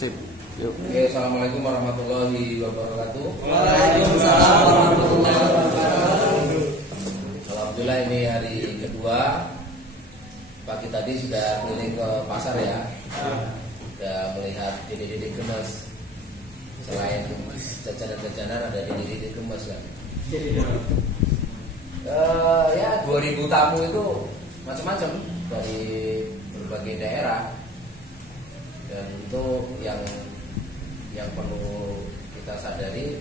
Sip. Yuk. Oke, assalamualaikum warahmatullahi wabarakatuh. Waalaikumsalam warahmatullahi wabarakatuh. Alhamdulillah ini hari kedua. Pagi tadi sudah keliling ke pasar ya. Sudah melihat titik-titik gemes. Selain jajanan-jajanan ada titik-titik gemes kan. Ya 2000 tamu itu macam-macam dari berbagai daerah. Dan itu yang perlu kita sadari,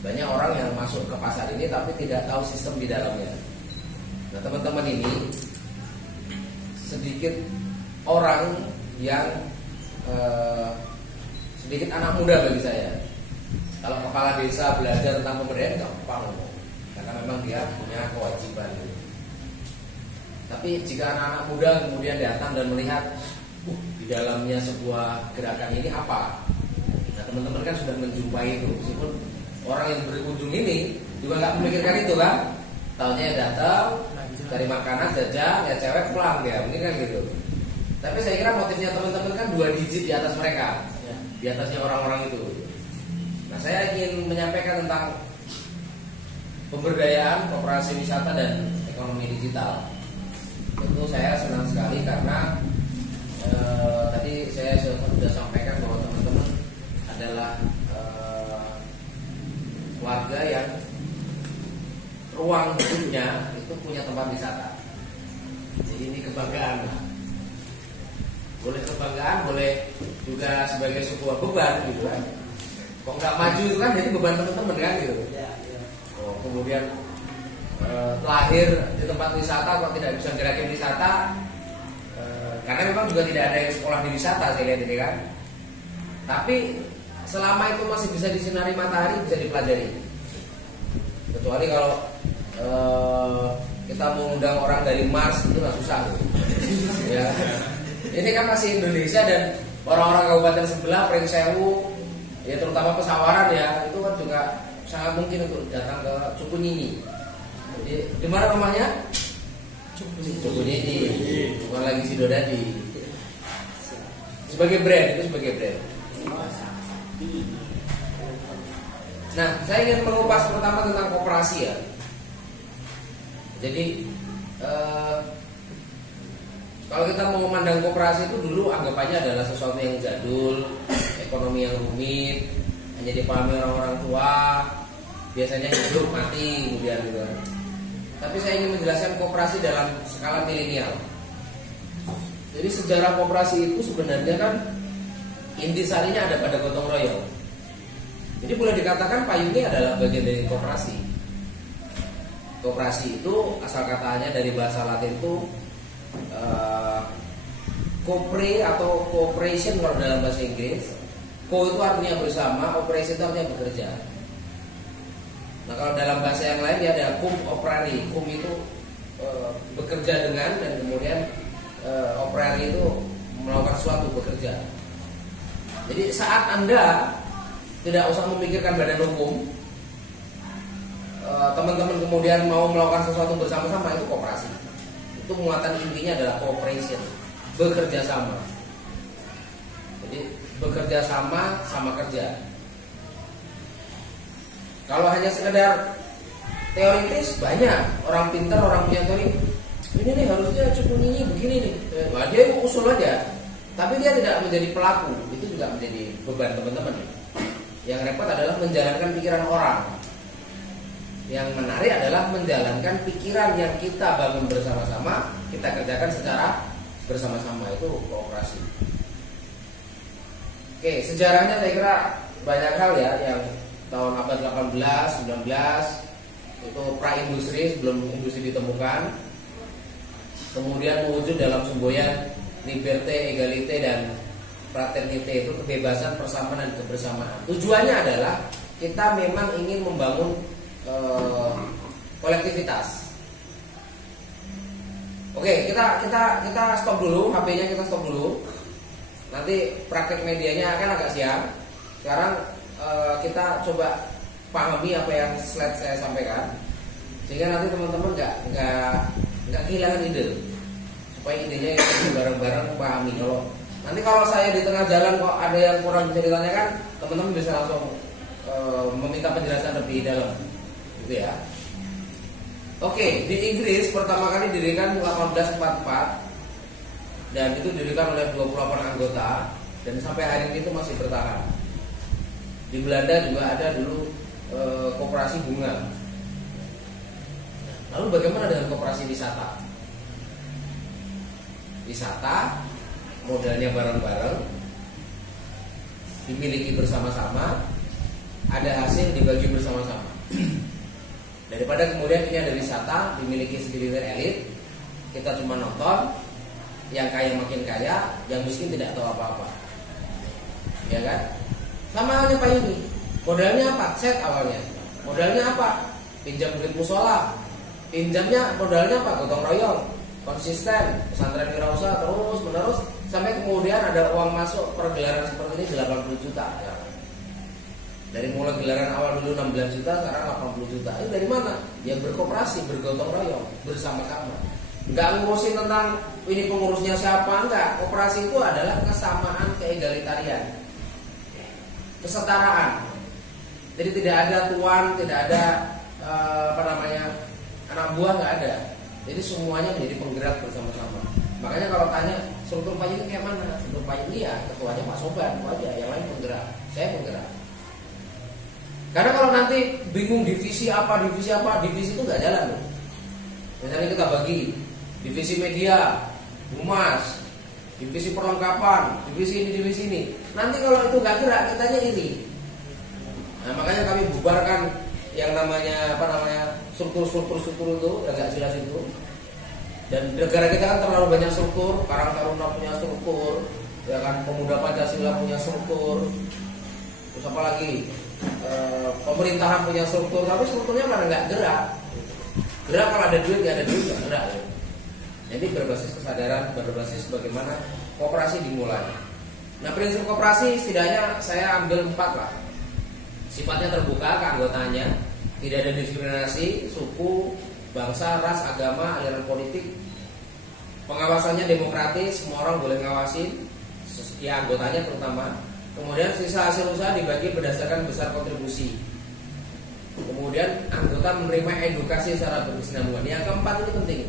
banyak orang yang masuk ke pasar ini tapi tidak tahu sistem di dalamnya. Nah teman-teman, ini sedikit orang yang sedikit anak muda bagi saya. Kalau kepala desa belajar tentang pemberdayaan gampang, karena memang dia punya kewajiban. Tapi jika anak-anak muda kemudian datang dan melihat di dalamnya sebuah gerakan ini apa? Nah teman-teman kan sudah menjumpai itu. Meskipun orang yang berkunjung ini juga nggak memikirkan itu kan. Taunya datang, cari makanan, jajan, ya cewek pulang dia, mungkin kan gitu. Tapi saya kira motifnya teman-teman kan 2 digit di atas mereka, di atasnya orang-orang itu. Nah saya ingin menyampaikan tentang pemberdayaan, koperasi wisata dan ekonomi digital. Tentu saya senang sekali karena tadi saya sudah sampaikan bahwa teman-teman adalah warga yang ruang hidupnya itu punya tempat wisata. Jadi ini kebanggaan lah. Boleh kebanggaan, boleh juga sebagai sebuah beban gitu kan. Kok nggak maju itu kan jadi beban teman-teman kan gitu. Oh, kemudian lahir di tempat wisata kok tidak bisa gerakin wisata. Karena memang juga tidak ada yang sekolah di wisata, saya lihat ini kan. Tapi selama itu masih bisa disinari matahari, bisa dipelajari. Kecuali kalau kita mau undang orang dari Mars, itu nggak susah tuh. Ya. Ini kan masih Indonesia dan orang-orang kabupaten sebelah, Pringsewu, ya terutama Pesawaran ya, itu kan juga sangat mungkin untuk datang ke Cukunyinyi. Jadi di mana rumahnya? Cukunyinyi, bukan lagi Sidodadi. Sebagai brand, itu sebagai brand. Nah, saya ingin mengupas pertama tentang koperasi ya. Jadi kalau kita mau memandang koperasi itu dulu anggapannya adalah sesuatu yang jadul, ekonomi yang rumit, hanya dipahami orang-orang tua, biasanya hidup mati kemudian gitu. Tapi saya ingin menjelaskan koperasi dalam skala milenial. Jadi sejarah koperasi itu sebenarnya kan intisarinya ada pada gotong royong. Jadi boleh dikatakan payungnya adalah bagian dari koperasi. Koperasi itu asal katanya dari bahasa Latin itu kopre atau cooperation kalau dalam bahasa Inggris. Co itu artinya bersama, operation itu artinya bekerja. Nah kalau dalam bahasa yang lain dia ada cum operari. Cum itu bekerja dengan, dan kemudian operari itu melakukan sesuatu, bekerja. Jadi saat Anda tidak usah memikirkan badan hukum, teman-teman kemudian mau melakukan sesuatu bersama-sama, itu koperasi. Itu muatan intinya adalah cooperation, bekerja sama. Jadi bekerja sama, sama kerja. Kalau hanya sekedar teoritis, banyak orang pintar, orang punya teori. Ini nih harusnya Cukunyinyi begini nih. Wah, dia usul aja, tapi dia tidak menjadi pelaku. Itu juga menjadi beban teman-teman. Yang repot adalah menjalankan pikiran orang. Yang menarik adalah menjalankan pikiran yang kita bangun bersama-sama, kita kerjakan secara bersama-sama, itu kooperasi. Oke, sejarahnya saya kira banyak hal ya, yang tahun abad 18, 19 itu pra-industri, sebelum industri ditemukan. Kemudian mewujud dalam semboyan liberté, égalité dan fraternité, itu kebebasan, persamaan dan kebersamaan. Tujuannya adalah kita memang ingin membangun kolektivitas. Oke, kita stop dulu, HP-nya kita stop dulu. Nanti praktek medianya akan agak siang. Sekarang kita coba pahami apa yang slide saya sampaikan, sehingga nanti teman-teman nggak kehilangan ide, supaya idenya bareng-bareng pahami. Kalau Nanti kalau saya di tengah jalan kok ada yang kurang bisa ditanyakan, teman-teman bisa langsung meminta penjelasan lebih dalam, gitu ya. Oke, di Inggris pertama kali didirikan 1844 dan itu didirikan oleh 28 anggota dan sampai hari ini itu masih bertahan. Di Belanda juga ada dulu koperasi bunga. Lalu bagaimana dengan koperasi wisata? Wisata modalnya bareng-bareng, dimiliki bersama-sama, ada hasil dibagi bersama-sama. Daripada kemudian ini ada wisata dimiliki segelintir elit, kita cuma nonton, yang kaya makin kaya, yang miskin tidak tahu apa-apa, ya kan? Sama halnya Pak ini, modalnya apa? Set awalnya, modalnya apa? Pinjam duit musola, pinjamnya modalnya apa? Gotong royong, konsisten, pesantren wirausaha terus menerus sampai kemudian ada uang masuk per gelaran seperti ini 80 juta ya. Dari mulai gelaran awal dulu 16 juta, sekarang 80 juta. Itu dari mana? Ya berkoperasi, bergotong royong, bersama-sama. Enggak ngurusin tentang ini pengurusnya siapa, enggak. Koperasi itu adalah kesamaan, keegalitarian, kesetaraan. Jadi tidak ada tuan, tidak ada anak buah, enggak ada. Jadi semuanya menjadi penggerak bersama-sama. Makanya kalau tanya struktur payung kayak mana? Struktur payung ya ketuanya Pak Soban, itu aja. Yang lain penggerak, saya penggerak. Karena kalau nanti bingung divisi apa, divisi itu nggak jalan loh. Misalnya kita bagi divisi media, humas, divisi perlengkapan, divisi ini. Nanti kalau itu nggak gerak, kitanya ini. Nah, makanya kami bubarkan yang namanya struktur itu yang nggak jelas itu. Dan negara kita kan terlalu banyak struktur, Karang Taruna punya struktur, ya kan, Pemuda Pancasila punya struktur, terus apa lagi, pemerintahan punya struktur, tapi strukturnya mana nggak gerak. Gerak kalau ada duit, nggak ada duit nggak gerak. Ya. Jadi berbasis kesadaran, berbasis bagaimana koperasi dimulai. Nah prinsip koperasi setidaknya saya ambil 4 lah. Sifatnya terbuka ke anggotanya, tidak ada diskriminasi, suku, bangsa, ras, agama, aliran politik. Pengawasannya demokratis, semua orang boleh ngawasin, ya anggotanya terutama. Kemudian sisa hasil usaha dibagi berdasarkan besar kontribusi. Kemudian anggota menerima edukasi secara berkesinambungan. Yang keempat ini penting.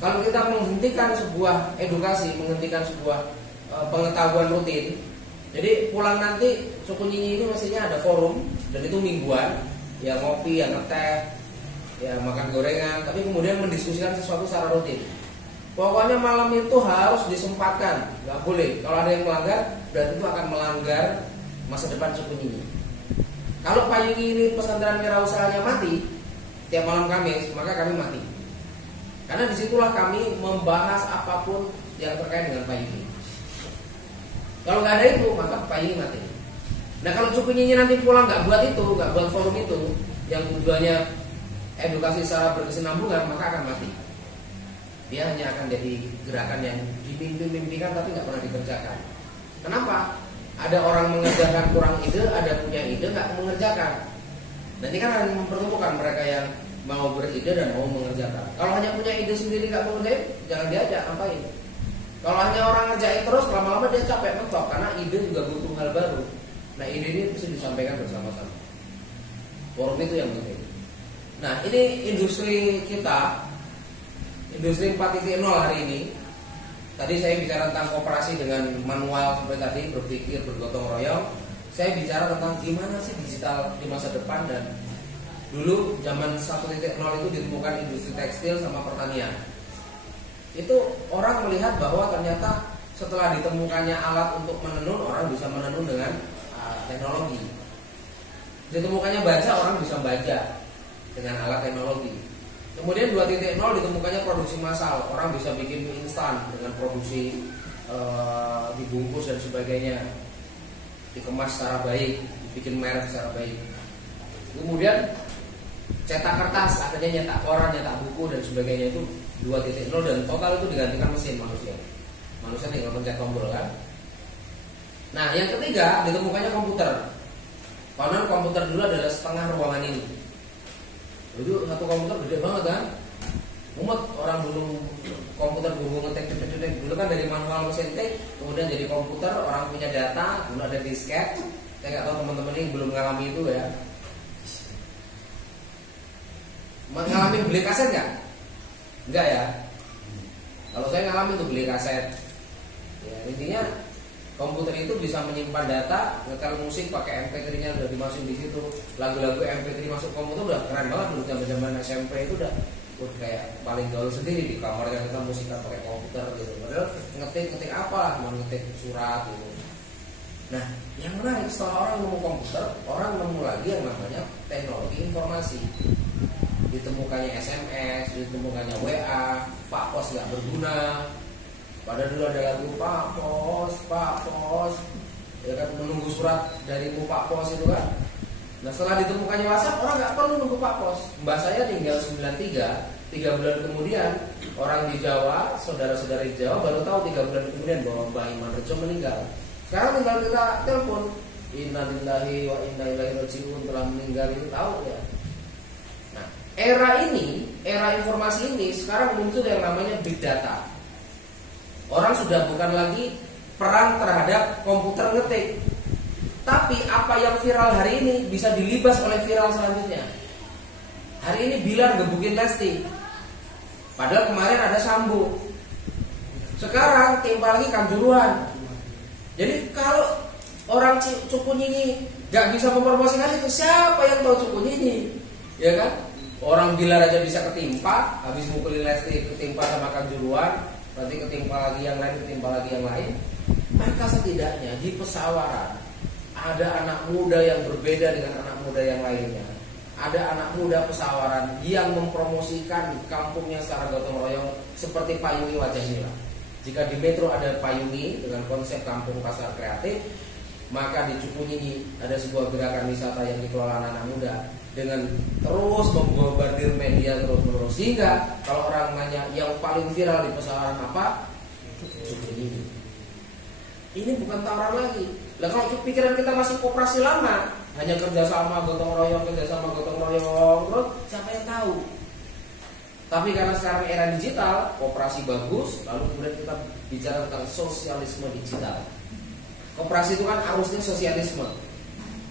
Kalau kita menghentikan sebuah edukasi, menghentikan sebuah pengetahuan rutin, jadi pulang nanti suku Nyinyi ini mestinya ada forum dan itu mingguan, ya ngopi, ya ngeteh, ya makan gorengan, tapi kemudian mendiskusikan sesuatu secara rutin. Pokoknya malam itu harus disempatkan, nggak boleh. Kalau ada yang melanggar, berarti itu akan melanggar masa depan suku Nyinyi. Kalau Payungi ini pesantren wirausahanya mati tiap malam Kamis, maka kami mati. Karena disitulah kami membahas apapun yang terkait dengan Payungi. Kalau nggak ada itu, maka Payungi mati. Nah kalau suku Nyinyi nanti pulang nggak buat itu, nggak buat forum itu, yang tujuannya edukasi secara berkesinambungan, maka akan mati. Dia hanya akan jadi gerakan yang dimimpi-mimpikan tapi nggak pernah dikerjakan. Kenapa? Ada orang mengerjakan kurang ide, ada punya ide nggak mengerjakan. Nanti kan akan mempertemukan mereka yang mau beride dan mau mengerjakan. Kalau hanya punya ide sendiri nggak mengerjain, jangan diajak, ngapain? Kalau hanya orang ngerjain terus, lama-lama dia capek mentok karena ide juga butuh hal baru. Nah ide ini mesti disampaikan bersama-sama. Forum itu yang penting. Nah ini industri kita, industri 4.0 hari ini. Tadi saya bicara tentang kooperasi dengan manual seperti tadi, berpikir, bergotong royong. Saya bicara tentang gimana sih digital di masa depan. Dan dulu zaman 1.0 itu ditemukan industri tekstil sama pertanian. Itu orang melihat bahwa ternyata setelah ditemukannya alat untuk menenun, orang bisa menenun dengan teknologi. Ditemukannya baja, orang bisa baca dengan alat teknologi. Kemudian 2.0 ditemukannya produksi massal, orang bisa bikin mie instan dengan produksi dibungkus dan sebagainya, dikemas secara baik, dibikin merek secara baik. Kemudian cetak kertas, akhirnya nyetak koran, nyetak buku dan sebagainya, itu 2.0 dan total itu digantikan mesin manusia. Manusia tinggal pencet tombol kan. Nah yang ketiga ditemukannya komputer. Konon komputer dulu adalah setengah ruangan ini. Itu satu komputer gede banget kan. mumet orang dulu komputer dulu ngetik dulu kan dari manual mesin tik kemudian jadi komputer, orang punya data dulu ada disket. Saya nggak tahu teman-teman ini belum mengalami itu ya. Mengalami beli kaset nggak? Enggak ya. Kalau saya ngalamin tuh beli kaset. Ya, intinya komputer itu bisa menyimpan data, ngetel musik pakai MP3-nya udah dimasukin di situ. Lagu-lagu MP3 masuk komputer udah keren banget dulu zaman-zaman SMP itu udah kayak paling gaul sendiri di kamarnya kita musikan pakai komputer gitu. Padahal ngetik apa? Mau ngetik surat gitu. Nah, yang menarik setelah orang nemu komputer, orang nemu lagi yang namanya teknologi informasi. Ditemukannya SMS, ditemukannya WA, Pak Pos nggak berguna. Padahal dulu ada lagu Pak Pos, ya kan menunggu surat dari Pak Pos itu kan. Nah setelah ditemukannya WhatsApp, orang nggak perlu nunggu Pak Pos. Mbak saya tinggal 93, 3 bulan kemudian orang di Jawa, saudara-saudara di Jawa baru tahu 3 bulan kemudian bahwa Mbak Iman Rejo meninggal. Sekarang tinggal kita telepon, innalillahi wa inna ilaihi rajiun, telah meninggal, itu tahu ya. Nah era ini, era informasi ini sekarang muncul yang namanya big data. Orang sudah bukan lagi perang terhadap komputer ngetik, tapi apa yang viral hari ini bisa dilibas oleh viral selanjutnya. Hari ini Bilar gebukin Lesti, padahal kemarin ada Sambo. Sekarang timpa lagi Kanjuruhan. Jadi kalau orang Cupu Nyinyi gak bisa mempromosikan itu, siapa yang tahu Cupu Nyinyi? Ya kan? Orang Bilar aja bisa ketimpa, habis mukulin Lesti ketimpa sama Kanjuruhan. Nanti ketimpa lagi yang lain, maka setidaknya di pesawaran ada anak muda yang berbeda dengan anak muda yang lainnya. Ada anak muda pesawaran yang mempromosikan kampungnya secara gotong royong seperti Payungi Wajah Nila. Jika di Metro ada Payungi dengan konsep kampung pasar kreatif, maka di Cupu Nyinyi ada sebuah gerakan wisata yang dikelola anak muda dengan terus membombardir media terus-menerus, sehingga kalau orang nanya yang paling viral di pesawaran apa, Cupu Nyinyi. Ini bukan tawaran lagi. Lah kalau pikiran kita masih koperasi lama, hanya kerjasama gotong royong, terus siapa yang tahu? Tapi karena sekarang era digital, koperasi bagus, lalu kemudian kita bicara tentang sosialisme digital. Koperasi itu kan arusnya sosialisme.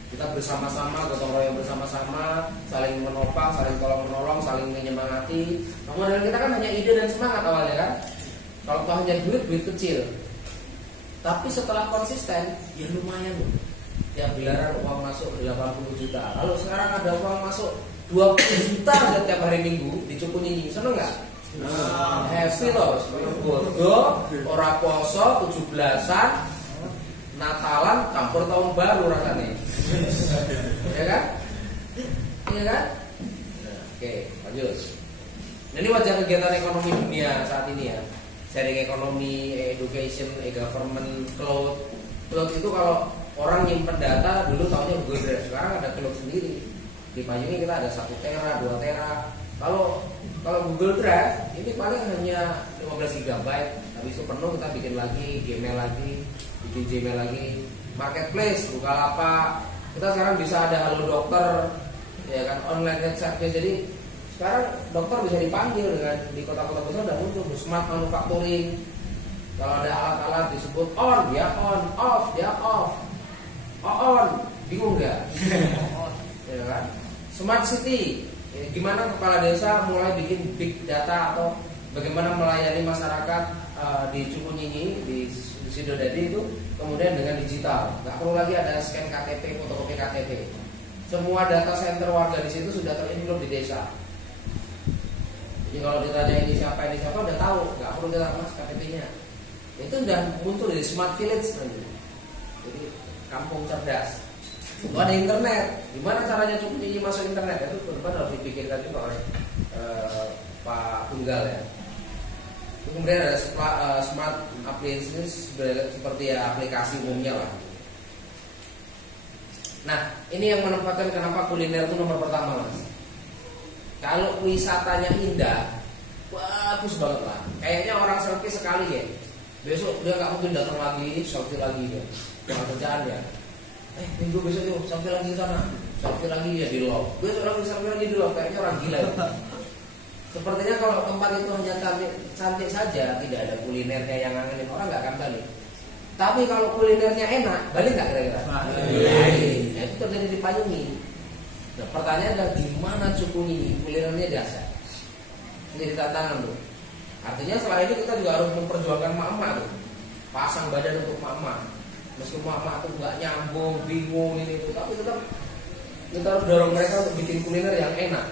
Kita bersama-sama, gotong royong bersama-sama, saling menopang, saling tolong-menolong, saling menyemangati. Nah, modal kita kan hanya ide dan semangat awalnya kan. Kalau toh hanya duit kecil. Tapi setelah konsisten, ya lumayan loh. Tiap Bilaran uang masuk 80 juta. Lalu sekarang ada uang masuk 20 juta setiap hari Minggu di Cupu Nyinyi. Seneng nggak? Happy loh. Bodoh, ora poso, 17-an. Natalan campur tahun baru rasanya. Ya kan? Iya kan? Nah, oke, lanjut. Nah, ini wajah kegiatan ekonomi dunia saat ini ya. Sharing ekonomi, education, government, cloud. Cloud itu kalau orang nyimpen data dulu tahunya Google Drive, sekarang ada cloud sendiri. Di Payungi kita ada 1 tera, 2 tera. Kalau Google Drive ini paling hanya 15 GB. Habis itu penuh kita bikin lagi Gmail lagi, bikin Gmail lagi. Marketplace, Bukalapak. Kita sekarang bisa ada Halo Dokter, ya kan, online health service. Jadi sekarang dokter bisa dipanggil dengan di kota-kota besar udah muncul smart manufacturing. Kalau ada alat-alat disebut on, dia on, off, dia off. On, bingung nggak? Ya kan? Smart city, ya, gimana kepala desa mulai bikin big data atau bagaimana melayani masyarakat di Cupu Nyinyi, di Sidodadi itu, kemudian dengan digital. Nggak perlu lagi ada scan KTP, fotokopi KTP. Semua data center warga di situ sudah terinfo di desa. Jadi kalau ditanya ini siapa udah tahu, nggak perlu kita mas KTP-nya. Itu udah muncul di smart village nanti. Jadi kampung cerdas. Itu ada internet. Gimana caranya Cupu Nyinyi masuk internet? Itu ke depan harus dipikirkan juga oleh Pak Tunggal ya. Kemudian ada smart appliances seperti ya aplikasi umumnya lah. Nah, ini yang menempatkan kenapa kuliner itu nomor pertama mas. Kalau wisatanya indah, bagus banget lah. Kayaknya orang selfie sekali ya. Besok dia nggak mungkin datang lagi, selfie lagi ya. Dengan kerjaan ya. Minggu besok yuk selfie lagi di sana, selfie lagi ya di Love. Besok lagi selfie lagi di Love. Kayaknya orang gila ya. Sepertinya kalau tempat itu hanya cantik saja, tidak ada kulinernya yang ngangenin orang, nggak akan balik. Tapi kalau kulinernya enak, balik nggak kira-kira? Balik. Nah, itu terjadi di Payungi. Nah, pertanyaan adalah di mana Cukun ini kulinernya dasar? Ini tantangan tuh. Artinya setelah ini kita juga harus memperjuangkan emak-emak tuh. Pasang badan untuk emak-emak. Meskipun emak-emak tuh nggak nyambung, bingung ini itu, tapi kita harus dorong mereka untuk bikin kuliner yang enak.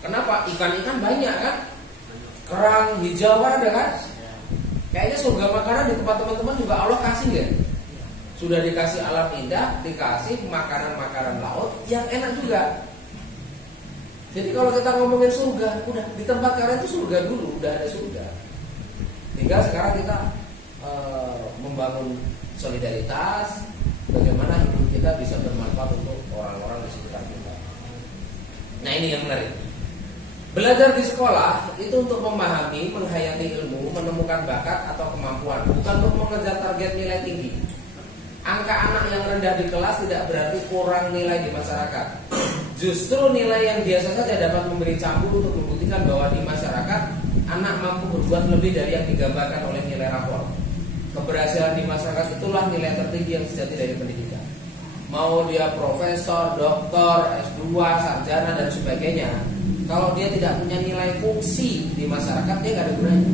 Kenapa? Ikan-ikan banyak kan? Kerang hijau kan ada kan? Kayaknya surga makanan di tempat teman-teman juga Allah kasih ya. Sudah dikasih alam indah, dikasih makanan-makanan laut yang enak juga. Jadi kalau kita ngomongin surga, udah di tempat kalian itu surga dulu, udah ada surga. Tinggal sekarang kita membangun solidaritas, bagaimana hidup kita bisa bermanfaat untuk orang-orang di sekitar kita. Nah ini yang menarik. Belajar di sekolah itu untuk memahami, menghayati ilmu, menemukan bakat atau kemampuan, bukan untuk mengejar target nilai tinggi. Angka anak yang rendah di kelas tidak berarti kurang nilai di masyarakat. Justru nilai yang biasa saja dapat memberi cambuk untuk membuktikan bahwa di masyarakat anak mampu berbuat lebih dari yang digambarkan oleh nilai rapor. Keberhasilan di masyarakat itulah nilai tertinggi yang sejati dari pendidikan. Mau dia profesor, doktor, S2, sarjana dan sebagainya, kalau dia tidak punya nilai fungsi di masyarakat, dia nggak ada gunanya.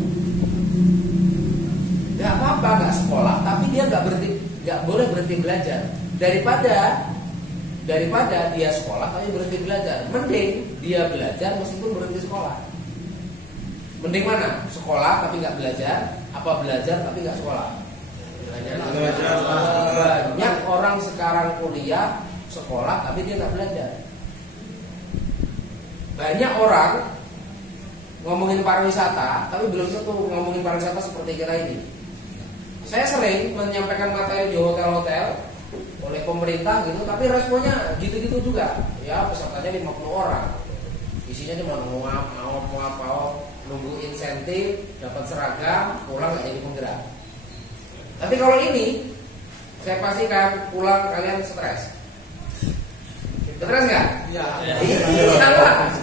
Nggak apa-apa, nggak sekolah, tapi dia nggak boleh berhenti belajar. Daripada dia sekolah tapi berhenti belajar, mending dia belajar meskipun berhenti sekolah. Mending mana? Sekolah tapi nggak belajar, apa belajar tapi nggak sekolah? Belajar. Banyak orang sekarang kuliah, sekolah tapi dia nggak belajar. Banyak orang ngomongin pariwisata, tapi belum tentu ngomongin pariwisata seperti kita ini. Saya sering menyampaikan materi di hotel-hotel oleh pemerintah gitu, tapi responnya gitu-gitu juga. Ya pesertanya 50 orang, isinya cuma mau nunggu insentif, dapat seragam, pulang nggak jadi penggerak. Tapi kalau ini, saya pastikan pulang kalian stres. Stres nggak? Iya.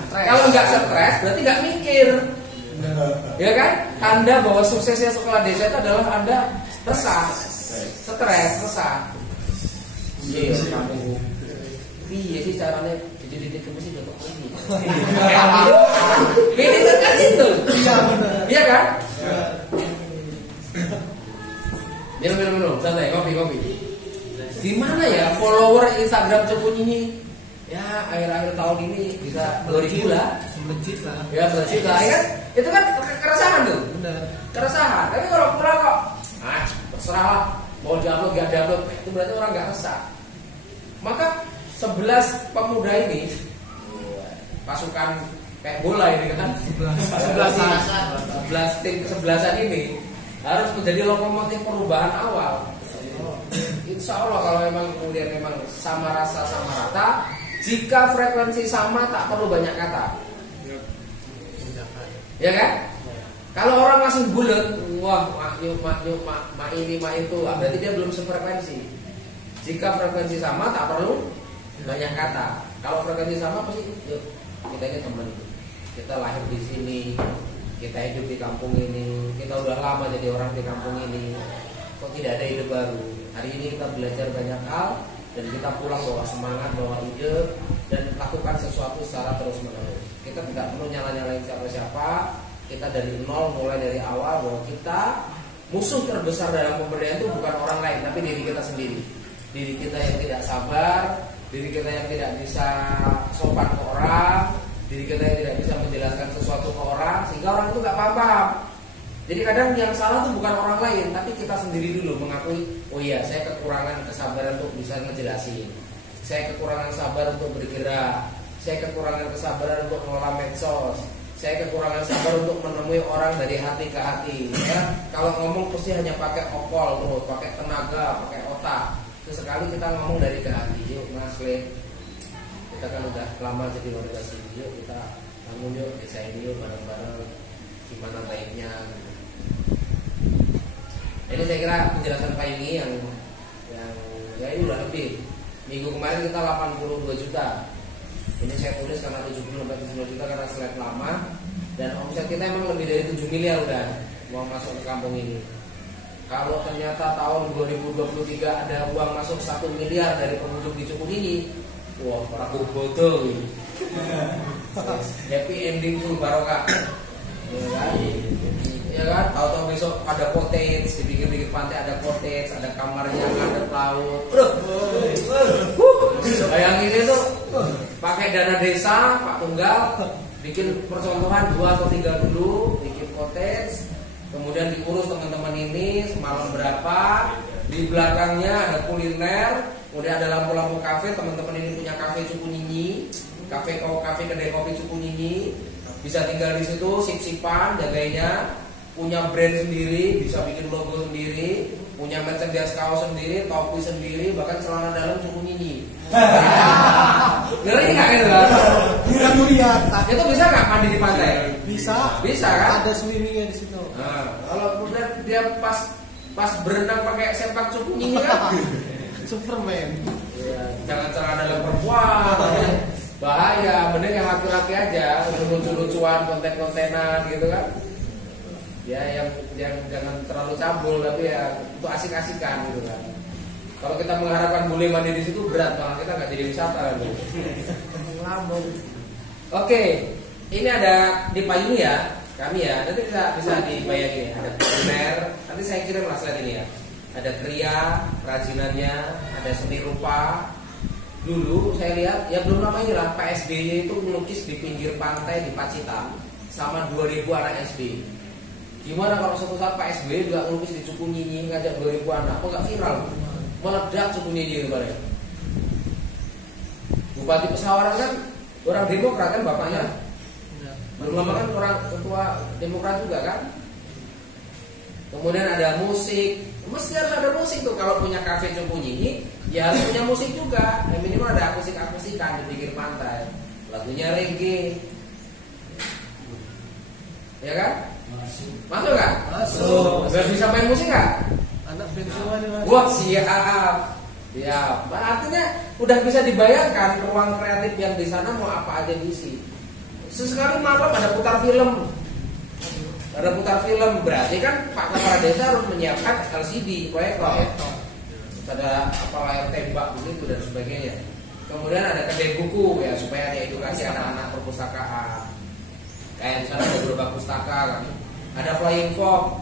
Kalau nggak stres, berarti nggak mikir. Ya kan? Tanda bahwa suksesnya sekolah desa itu adalah Anda resah, stres, resah. Iya, kamu. Iya sih caranya jadi didik ke mesin untuk ini. Ini kan itu. Iya benar. Iya kan? Minum, santai, kopi. Gimana ya follower Instagram Cukun ini? Ya akhir-akhir tahun ini bisa 2.000 lah. 9 juta. Ya 9 juta, ya kan? Itu kan keresahan tuh. Benar. Keresahan. Tapi kalau pulang kok, terserah lah. Mau diupload gak diupload, itu berarti orang gak resah. Maka 11 pemuda ini, pasukan kayak bola ini kan, 11 tim kesebelasan ini harus menjadi lokomotif perubahan awal. Insya Allah kalau memang kemudian memang sama rasa sama rata, jika frekuensi sama tak perlu banyak kata, ya kan? Kalau orang masih bulat, wah mak ini mak itu, berarti dia belum sefrekuensi. Jika frekuensi sama tak perlu banyak kata. Kalau frekuensi sama pasti, yuk kita ini teman, kita lahir di sini, kita hidup di kampung ini, kita udah lama jadi orang di kampung ini. Kok tidak ada ide baru? Hari ini kita belajar banyak hal dan kita pulang bawa semangat, bawa ide dan lakukan sesuatu secara terus menerus. Kita tidak perlu nyala-nyalain siapa-siapa. Kita dari nol, mulai dari awal bahwa kita musuh terbesar dalam pemberdayaan itu bukan orang lain, tapi diri kita sendiri. Diri kita yang tidak sabar, diri kita yang tidak bisa sopan ke orang, diri kita yang tidak bisa menjelaskan sesuatu ke orang, sehingga orang itu nggak paham. Jadi kadang yang salah itu bukan orang lain, tapi kita sendiri dulu mengakui, oh iya saya kekurangan kesabaran untuk bisa ngejelasin, saya kekurangan sabar untuk bergerak, saya kekurangan kesabaran untuk mengelola medsos, saya kekurangan sabar untuk menemui orang dari hati ke hati. Ya, kalau ngomong pasti hanya pakai okol terus, pakai tenaga, pakai otak. Sesekali kita ngomong dari ke hati. Yuk Mas Le, kita kan udah lama jadi warga sini. Yuk kita bangun yuk, desa ini yuk bareng-bareng. Gimana baiknya? Ini saya kira penjelasan Pak Yungi yang ya ini udah lebih. Minggu kemarin kita 82 juta. Ini saya tulis karena 70 sampai 90 juta karena slide lama. Dan omset kita emang lebih dari 7 miliar udah uang masuk ke kampung ini. Kalau ternyata tahun 2023 ada uang masuk 1 miliar dari pengunjung di Cukunini, wah prabu bodoh ini. Happy ending full barokah. Ya kan? Ya kan? Tahu-tahu besok ada cottage, di pinggir-pinggir pantai ada cottage, ada kamarnya, ada laut. Bayangin itu pakai dana desa, Pak Tunggal bikin percontohan 2 atau 3 dulu, bikin cottage, kemudian diurus teman-teman ini semalam berapa, di belakangnya ada kuliner, kemudian ada lampu-lampu kafe, teman-teman ini punya kafe Cukunini, kafe kedai kopi Cukunini, bisa tinggal di situ, sip-sipan, jagainya, punya brand sendiri, bisa bikin logo sendiri, punya merchandise kaos sendiri, topi sendiri, bahkan celana dalam Cukunini. Ngeri nggak itu kan? Lihat. Itu bisa nggak mandi di pantai? Bisa. Bisa kan? Ada swimmingnya di situ. Nah, kalau kemudian dia pas berenang pakai sempak Cukunini kan? Superman. Ya, jangan celana dalam perempuan. Bahaya. Mending yang laki-laki aja, lucu-lucuan, konten-kontenan gitu kan? Ya, yang jangan terlalu cabul, tapi ya itu asik-asikan gitu kan. Kalau kita mengharapkan bule mandi di situ berat, malah kita nggak jadi wisata kan. Lambung. Oke, ini ada di payung ya, kami ya. Nanti bisa dibayangin ya. Ada kuliner. Nanti saya kirim slide ini ya. Ada kria, kerajinannya, ada seni rupa. Dulu saya lihat, ya belum lama ini lah, Pak SBY itu melukis di pinggir pantai di Pacitan sama 2000 anak SD. Gimana kalau suatu saat Pak SBY juga melukis di Cukunini ngajak 2000 anak, kok nggak viral? Meledak Cukunini itu kalian. Bupati Pesawaran kan orang Demokrat kan bapaknya. Belum lama kan orang ketua Demokrat juga kan. Kemudian ada musik, mesti harus ada musik tuh kalau punya kafe Cukunini, ya harus punya musik juga. Yang minimal ada akustik-akustikan di pinggir pantai. Lagunya reggae, ya kan? Masuk kan? Masuk. Gak bisa main musik nggak? Anak band semua nih Mas. Wah siap. Ya, artinya udah bisa dibayangkan ruang kreatif yang di sana mau apa aja diisi. Sesekali malam ada putar film. Ada putar film, berarti kan Pak Kepala Desa harus menyiapkan LCD, proyektor. Ada apa layar tembak begitu dan sebagainya. Kemudian ada kedai buku ya supaya ada edukasi anak-anak perpustakaan. Kayak di sana ada beberapa pustaka kan. Ada flying fox.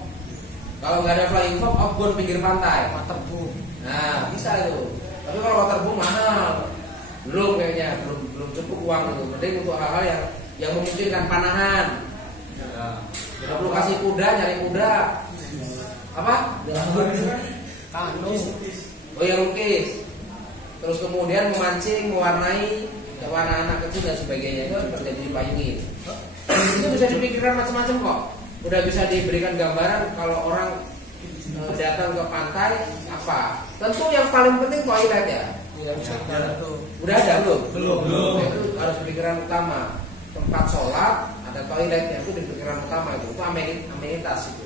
Kalau nggak ada flying fox, outbound pinggir pantai. Waterboom. Nah, bisa itu. Tapi kalau waterboom mahal. Belum kayaknya, belum cukup uang itu. Penting untuk hal-hal yang memungkinkan panahan. Nggak perlu kasih kuda, nyari kuda. Apa? Kano. Oh ya lukis. Terus kemudian memancing, mewarnai, warna anak kecil dan sebagainya itu terjadi di payungin. Itu bisa dipikirkan macam-macam kok. Udah bisa diberikan gambaran kalau orang datang ke pantai apa. Tentu yang paling penting toilet ya. Iya, bisa ada tuh. Udah ada belum? Belum. Itu harus pikiran utama. Tempat sholat, ada toiletnya itu di pikiran utama itu. Itu amenitas itu.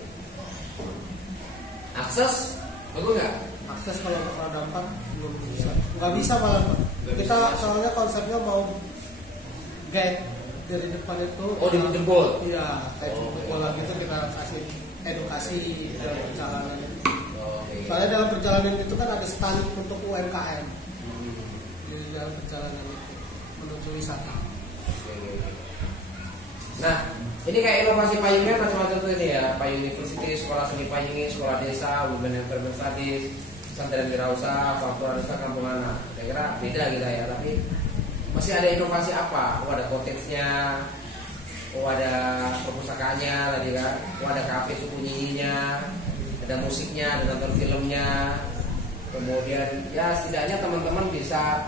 Akses, bagus nggak? Akses kalau ke roda 4 belum bisa. Nggak bisa malah. Kita soalnya konsepnya mau gate dari depan itu. Oh dijemput. Iya, kayak jemput bola gitu kita kasih edukasi dalam perjalanan itu. Soalnya dalam perjalanan itu kan ada stand untuk UMKM di dalam perjalanan itu menuju wisata. Nah, ini kayak inovasi payungnya macam-macam tuh ini ya. Payung University, Sekolah Seni Payungin, Sekolah Desa, Women Environment Studies, Pesantren Wirausaha, Faktor Desa Kampung Anak. Kira-kira beda kita ya, tapi masih ada inovasi apa? Oh ada cottage-nya, oh ada perpustakaannya tadi kan, oh ada kafe Cukunininya, ada musiknya, ada nonton filmnya. Kemudian ya setidaknya teman-teman bisa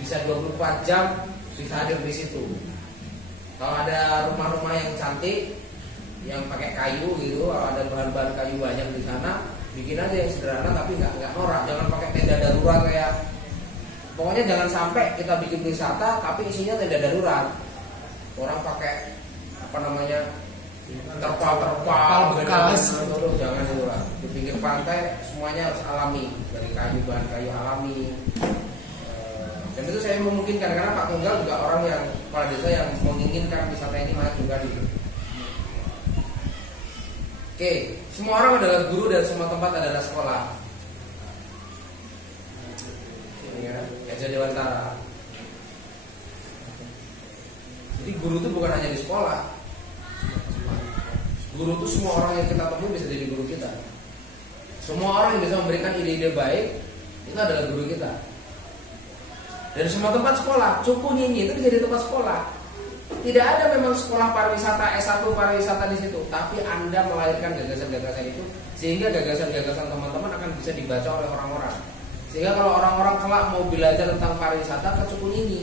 24 jam bisa hadir di situ. Kalau ada rumah-rumah yang cantik, yang pakai kayu gitu, kalau ada bahan-bahan kayu banyak di sana, bikin aja yang sederhana tapi nggak norak. Jangan pakai tenda darurat kayak. Pokoknya jangan sampai kita bikin wisata tapi isinya tenda darurat. Orang pakai apa namanya terpal bekas. Jangan itu lah. Di pinggir pantai semuanya harus alami dari kayu, bahan kayu alami. Dan itu saya memungkinkan karena Pak Tunggal juga orang yang kepala desa yang menginginkan wisata ini maju juga di Oke, semua orang adalah guru dan semua tempat adalah sekolah. Ini ya, Eza Dewantara. Jadi guru itu bukan hanya di sekolah. Guru itu semua orang yang kita temui bisa jadi guru kita. Semua orang yang bisa memberikan ide-ide baik itu adalah guru kita. Dan semua tempat sekolah, Cuku Nyinyi itu bisa jadi tempat sekolah. Tidak ada memang sekolah pariwisata S1 pariwisata di situ, tapi Anda melahirkan gagasan-gagasan itu sehingga gagasan-gagasan teman-teman akan bisa dibaca oleh orang-orang. Sehingga kalau orang-orang kelak mau belajar tentang pariwisata ke Cuku Nyinyi.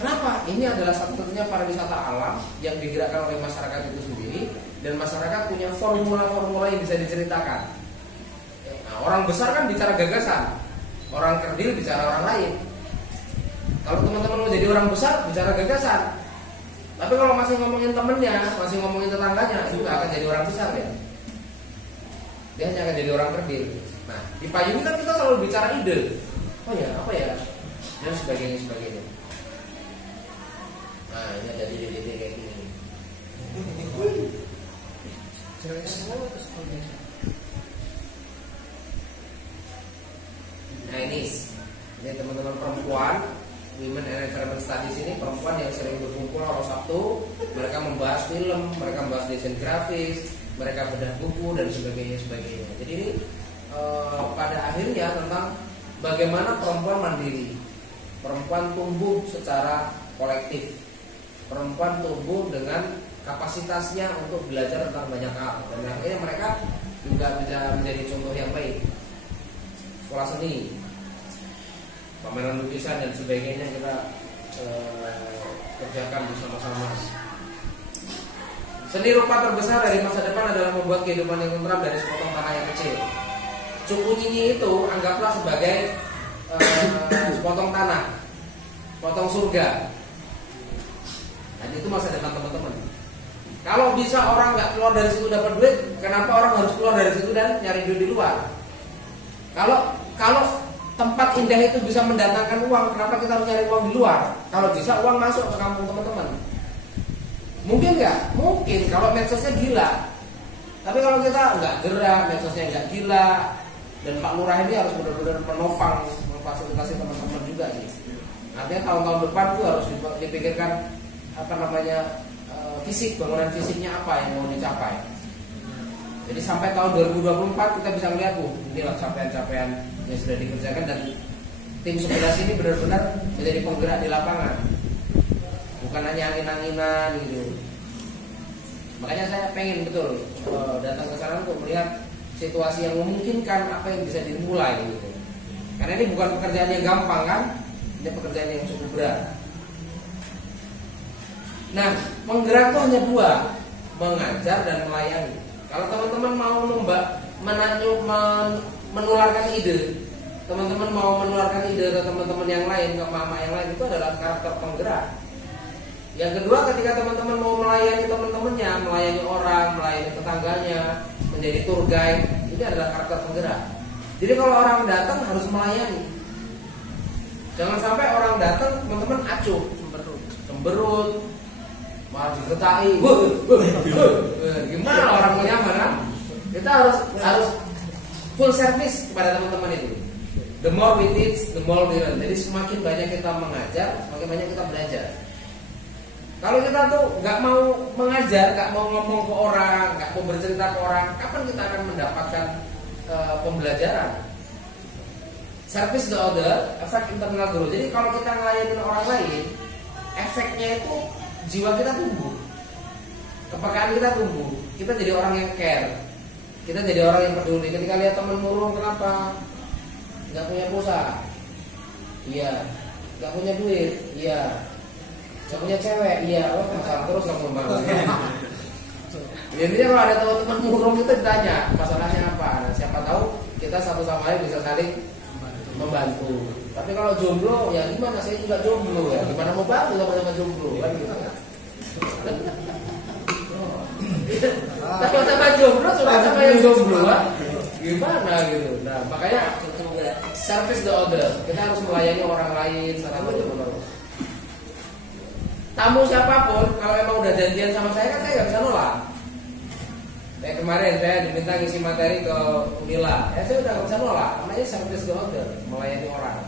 Kenapa? Ini adalah satu-satunya pariwisata alam yang digerakkan oleh masyarakat itu sendiri dan masyarakat punya formula-formula yang bisa diceritakan. Nah, orang besar kan bicara gagasan, orang kerdil bicara orang lain. Kalau teman-teman mau jadi orang besar bicara gagasan. Tapi kalau masih ngomongin temennya, masih ngomongin tetangganya, itu nggak akan jadi orang besar ya. Dia hanya akan jadi orang kerdil. Nah, di payung kan kita selalu bicara ide. Oh ya, apa ya? Dan sebagainya. Nah, ini ada ide-ide kayak gini. Nah ini teman-teman perempuan, Women and Environment Studies ini perempuan yang sering berkumpul hari Sabtu. Mereka membahas film, mereka membahas desain grafis, mereka bedah buku dan sebagainya. Jadi ini pada akhirnya tentang bagaimana perempuan mandiri, perempuan tumbuh secara kolektif, perempuan tumbuh dengan kapasitasnya untuk belajar tentang banyak hal dan akhirnya mereka juga bisa menjadi contoh yang baik. Sekolah seni, pameran lukisan dan sebagainya kita kerjakan bersama-sama. Seni rupa terbesar dari masa depan adalah membuat kehidupan yang tentram dari sepotong tanah yang kecil. Cuku Nyinyi itu anggaplah sebagai sepotong tanah, potong surga. Dan itu masa depan teman-teman. Kalau bisa orang nggak keluar dari situ dapat duit, kenapa orang harus keluar dari situ dan nyari duit di luar? Kalau tempat indah itu bisa mendatangkan uang, kenapa kita harus nyari uang di luar? Kalau bisa uang masuk ke kampung teman-teman. Mungkin nggak? Mungkin kalau medsosnya gila. Tapi kalau kita nggak gerak, medsosnya nggak gila, dan Pak Lurah ini harus benar-benar menopang, memfasilitasi teman-teman juga sih. Artinya tahun-tahun depan itu harus dipikirkan fisik, bangunan fisiknya apa yang mau dicapai. Jadi sampai tahun 2024 kita bisa melihat, inilah capaian-capaian yang sudah dikerjakan dan tim 11 ini benar-benar menjadi penggerak di lapangan. Bukan hanya angin-anginan gitu. Makanya saya pengen betul datang ke sana untuk melihat situasi yang memungkinkan apa yang bisa dimulai gitu. Karena ini bukan pekerjaan yang gampang kan, ini pekerjaan yang cukup berat. Nah, penggerak itu hanya dua, mengajar dan melayani. Kalau teman-teman mau menularkan ide, teman-teman mau menularkan ide ke teman-teman yang lain, ke mama yang lain, itu adalah karakter penggerak. Yang kedua, ketika teman-teman mau melayani teman-temannya, melayani orang, melayani tetangganya, menjadi tour guide, ini adalah karakter penggerak. Jadi kalau orang datang harus melayani. Jangan sampai orang datang teman-teman acuh, cemberut, malah digetai. Gimana orang mau nyaman kan? Kita harus full service kepada teman-teman itu. The more we teach, the more we learn. Jadi semakin banyak kita mengajar, semakin banyak kita belajar. Kalau kita tuh nggak mau mengajar, nggak mau ngomong ke orang, nggak mau bercerita ke orang, kapan kita akan mendapatkan pembelajaran? Service the other, efek internal growth. Jadi kalau kita ngelayanin orang lain, efeknya itu jiwa kita tumbuh, kepekaan kita tumbuh, kita jadi orang yang care, kita jadi orang yang peduli. Ketika lihat teman murung, kenapa? Nggak punya pulsa, iya. Nggak punya duit, iya. Nggak punya cewek, iya. Oh, masalah terus kamu bangun. Intinya kalau ada teman-teman murung itu ditanya masalahnya apa. Nah, siapa tahu kita satu sama lain bisa saling membantu. Tapi kalau jomblo, ya gimana? Saya juga jomblo ya. Gimana mau bantu sama jomblo? Kan gitu. Tapi sama jomblo, sama yang jomblo, gimana gitu? Nah, makanya service the other. Kita harus melayani orang lain secara terus-menerus. Tamu siapapun, kalau emang udah janjian sama saya kan saya nggak bisa nolak. Kayak kemarin saya diminta ngisi materi ke Unila, ya saya udah nggak bisa nolak, namanya service to order, melayani orang.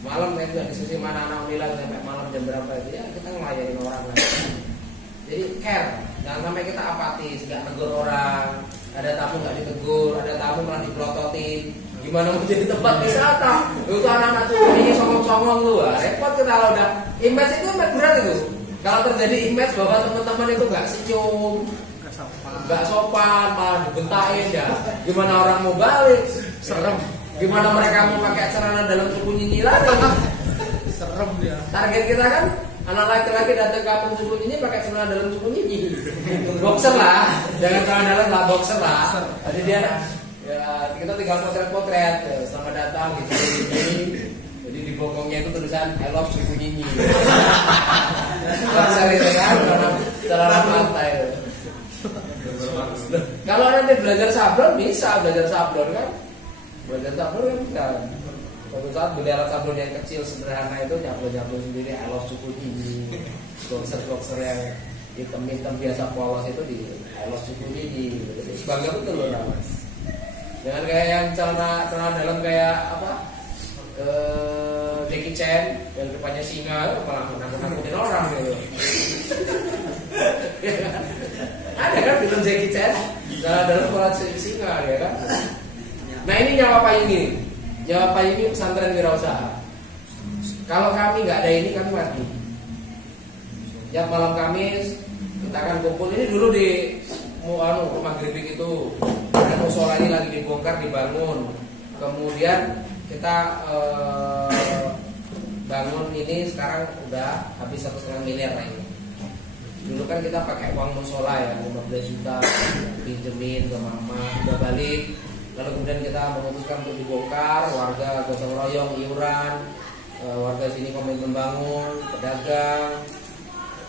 Malam saya juga diskusi mana anak Unila sampai malam jam berapa itu, ya kita melayani orang lah. Jadi care, jangan sampai kita apatis, nggak negur orang, ada tamu nggak ditegur, ada tamu malah dipelototin. Gimana mau jadi tempat wisata? Itu anak-anak tuh ini songong-songong tuh, repot kita kalau udah image itu berat itu. Kalau terjadi image bahwa teman-teman itu nggak senyum, nggak sopan, malah dibentain ya. Gimana orang mau balik? Serem. Gimana mereka mau pakai celana dalam suku nyinyi lagi? Serem ya. Target kita kan anak laki-laki datang ke kampung suku nyinyi pakai celana dalam suku nyinyi. Boxer lah, jangan celana dalam lah, boxer lah. Jadi dia ya kita tinggal potret-potret, selamat datang gitu. Jadi di bokongnya itu tulisan I love suku nyinyi. Boxer itu kan, celana pantai. Kalau nanti belajar sablon bisa belajar sablon kan? Belajar sablon kan bisa. Suatu saat beli alat sablon yang kecil sederhana itu nyablon sendiri I love suku nyinyi. Boxer yang hitam-hitam biasa polos itu di I love suku nyinyi. Bangga betul loh Mas. Jangan kayak yang celana dalam kayak apa? Jackie Chan yang depannya singa malah nakut-nakutin orang gitu. Ada kan film Jackie Chan celana dalam kepala singa ya kan? Nah ini nyawa payung ini pesantren wirausaha. Kalau kami nggak ada ini kami mati. Tiap malam Kamis kita akan kumpul ini dulu di rumah Gripik itu. Musola ini lagi dibongkar, dibangun. Kemudian kita bangun ini sekarang udah habis 1,5 miliar lah ini. Dulu kan kita pakai uang musola ya 15 juta pinjemin ke mama, udah balik. Lalu kemudian kita memutuskan untuk dibongkar, warga gotong royong iuran, warga sini komen membangun, pedagang,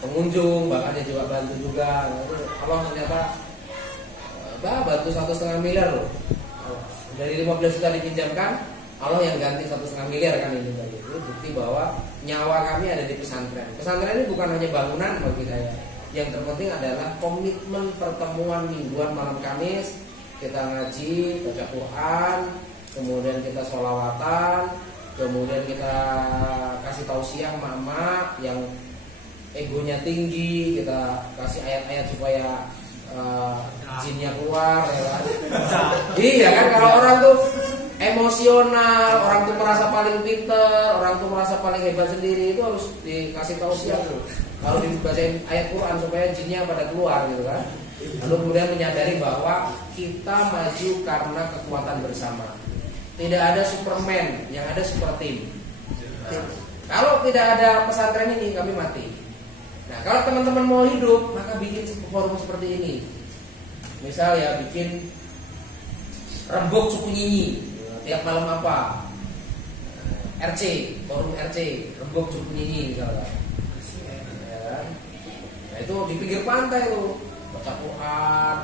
pengunjung, bahkan dia juga bantu juga. Kalau ternyata bantu 1,5 miliar loh. Dari 15 juta dipinjamkan, Allah yang ganti 1,5 miliar kan ini tadi. Itu bukti bahwa nyawa kami ada di pesantren. Pesantren ini bukan hanya bangunan bagi saya. Yang terpenting adalah komitmen pertemuan mingguan malam Kamis. Kita ngaji, baca Quran, kemudian kita sholawatan, kemudian kita kasih tausiah mama yang egonya tinggi, kita kasih ayat-ayat supaya jinnya keluar ya kan? Iya kan, kalau orang tuh emosional, orang tuh merasa paling pinter, orang tuh merasa paling hebat sendiri, itu harus dikasih tausiah tuh. Kalau dibacain ayat Quran supaya jinnya pada keluar gitu kan. Lalu kemudian menyadari bahwa kita maju karena kekuatan bersama. Tidak ada Superman, yang ada super team. Nah, kalau tidak ada pesantren ini kami mati. Nah, kalau teman-teman mau hidup, maka bikin forum seperti ini. Misal ya bikin rembuk suku nyinyi tiap malam apa? RC, forum RC, rembuk suku nyinyi misalnya. Ya kan? Nah, itu di pinggir pantai tuh, baca Quran,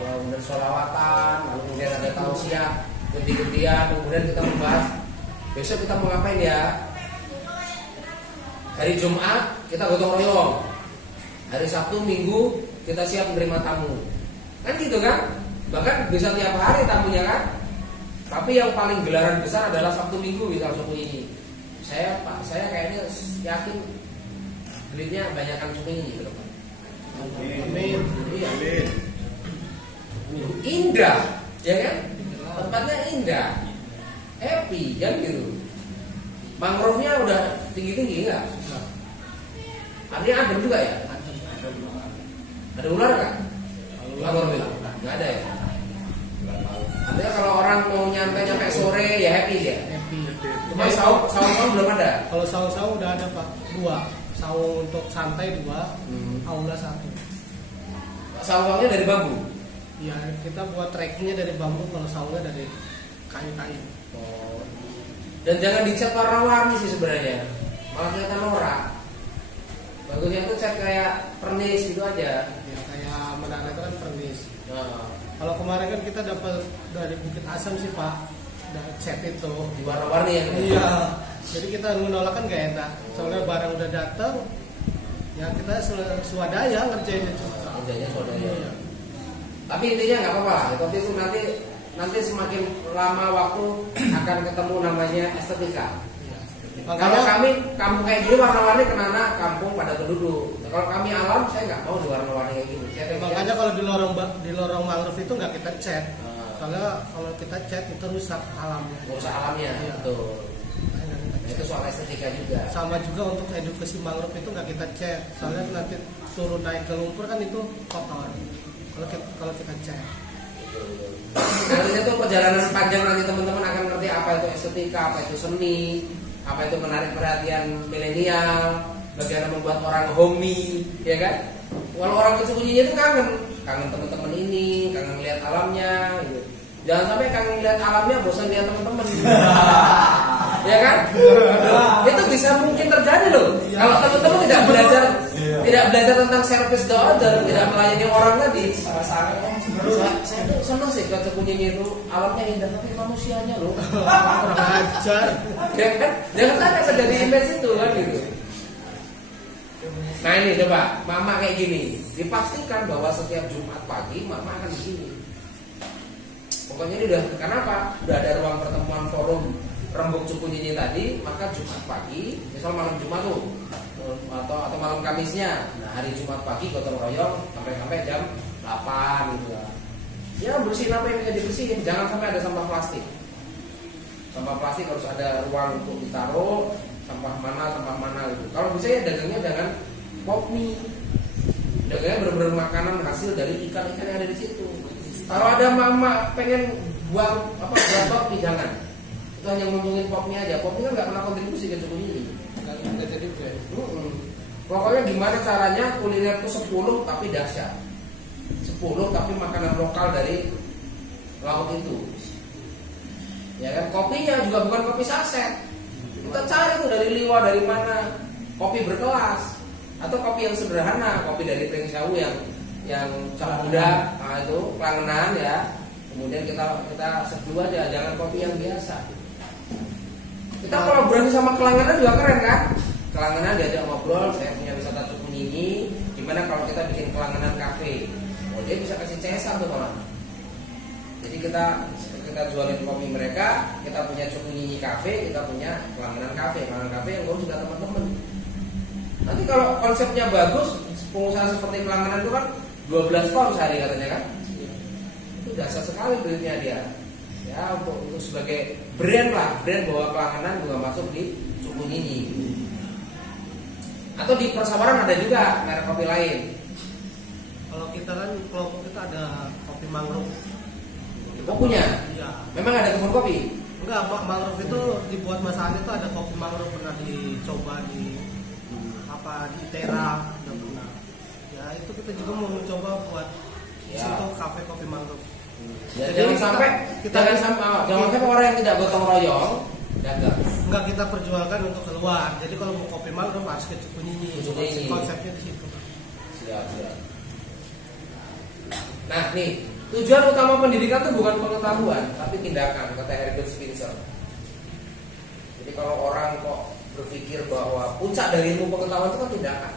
kemudian sholawatan, lalu kemudian ada tausiah, ganti-gantian, kemudian kita membahas besok kita mau ngapain ya? Hari Jumat kita gotong royong. Hari Sabtu Minggu kita siap menerima tamu. Kan gitu kan? Bahkan bisa tiap hari tamunya kan? Tapi yang paling gelaran besar adalah Sabtu Minggu misal suku ini. Saya kayaknya yakin duitnya banyakkan suku ini ke depan. Amin. Amin. Indah, ya kan? Tempatnya indah, happy, kan gitu. Mangrove-nya udah tinggi-tinggi enggak? Artinya adem juga ya? Ada ular kan? Nggak ada ya? Artinya kalau orang mau nyampe sore ya happy ya? Happy. Cuma saung belum ada? Kalau saung udah ada Pak, 2. Saung untuk santai 2, aula 1. Saungnya dari bambu? Iya, kita buat trackingnya dari bambu, kalau saungnya dari kayu-kayu. Oh. Dan jangan dicat warna-warni sih sebenarnya, malah kelihatan norak. Bagusnya tuh cat kayak pernis gitu aja. Ya kayak Menara itu kan pernis. Nah. Kalau kemarin kan kita dapat dari Bukit Asam sih Pak, dari cat itu. Di warna-warni ya? Iya. Jadi kita menolak kan gak enak. Soalnya barang udah datang, ya kita swadaya ngerjain itu. kerjanya swadaya. Tapi intinya nggak apa-apa. Tapi itu nanti semakin lama waktu akan ketemu namanya estetika. Kalau kami kampung kayak gini warna-warni kenana kampung pada penduduk. Kalau kami alam saya nggak mau warna-warni kayak gini. Makanya kalau di lorong mangrove itu nggak kita cat. Soalnya kalau kita cat itu rusak alamnya. Rusak alamnya, betul. Itu soal estetika juga. Sama juga untuk edukasi mangrove itu nggak kita cat. Soalnya nanti turun naik ke lumpur kan itu kotor. Kalau kita cat. Nanti itu perjalanan panjang, nanti teman-teman akan ngerti apa itu estetika, apa itu seni, apa itu menarik perhatian milenial, bagaimana membuat orang homey, ya kan? Kalau orang sesungguhnya itu kangen teman-teman ini, kangen lihat alamnya, gitu. Jangan sampai kangen lihat alamnya, bosan lihat teman-teman. Ya kan? Itu bisa mungkin terjadi loh. Kalau teman-teman tidak belajar tentang service the other, tidak melayani orang tadi. Saya tuh senang sih kalau sekunyanya itu alamnya indah, tapi manusianya loh kurang ajar. Ya kan? Jangan sampai terjadi image itu kan gitu. Nah ini coba, mama kayak gini, dipastikan bahwa setiap Jumat pagi mama akan begini. Pokoknya ini udah, kenapa? Udah ada ruang pertemuan forum rembuk cupu nyinyi tadi, maka Jumat pagi, misal malam Jumat tuh, atau malam Kamisnya, nah hari Jumat pagi gotong royong sampai jam 8 gitu lah. Ya bersihin apa yang bisa dibersihin, jangan sampai ada sampah plastik. Sampah plastik harus ada ruang untuk ditaruh, sampah mana gitu. Kalau bisa ya dagangnya jangan pop mie, dagangnya benar-benar makanan hasil dari ikan-ikan yang ada di situ. Kalau ada mama pengen buang pop mie jangan. Itu hanya ngomongin pop mie aja. Pop mie kan nggak pernah kontribusi ke suku ini. Nggak jadi brand. Pokoknya gimana caranya kuliner itu 10 tapi dahsyat. 10 tapi makanan lokal dari laut itu. Ya kan, kopinya juga bukan kopi saset. Kita cari tuh dari liwa, dari mana. Kopi berkelas atau kopi yang sederhana, kopi dari Pring Sawu yang cap muda, nah itu Kelangenan ya. Kemudian kita seduh aja, jangan kopi yang biasa. Kita kolaborasi sama Kelangenan juga keren kan? Kelangenan diajak ngobrol, saya punya wisata cukup nyinyi. Gimana kalau kita bikin Kelangenan cafe? Oh dia bisa kasih CSR tuh malah. Jadi kita jualin kopi mereka, kita punya cukup nyinyi cafe, kita punya Kelangenan cafe yang ngurus juga teman-teman. Nanti kalau konsepnya bagus, pengusaha seperti Kelangenan itu kan 12 ton sehari katanya kan? Itu dasar sekali duitnya dia. Ya untuk sebagai brand bahwa Kelangenan juga masuk di cukup nyinyi. Atau di Persawaran ada juga merek kopi lain. Kalau kita kan kelompok kita ada kopi mangrove. Kita punya? Iya. Memang ada kebun kopi? Enggak, mangrove itu dibuat masakan itu ada kopi mangrove pernah dicoba di Tera udah pernah. Ya itu kita juga mau mencoba buat situ kafe kopi mangrove. Ya, jangan sampai orang yang tidak gotong royong dagang. Enggak kita perjualkan untuk keluar. Jadi kalau mau kopi mangrove harus ke Cukup Nyinyi. Konsepnya di situ. Siap. Nah nih, tujuan utama pendidikan itu bukan pengetahuan, tapi tindakan, kata Herbert Spencer. Jadi kalau orang kok berpikir bahwa puncak dari ilmu pengetahuan itu kan tindakan.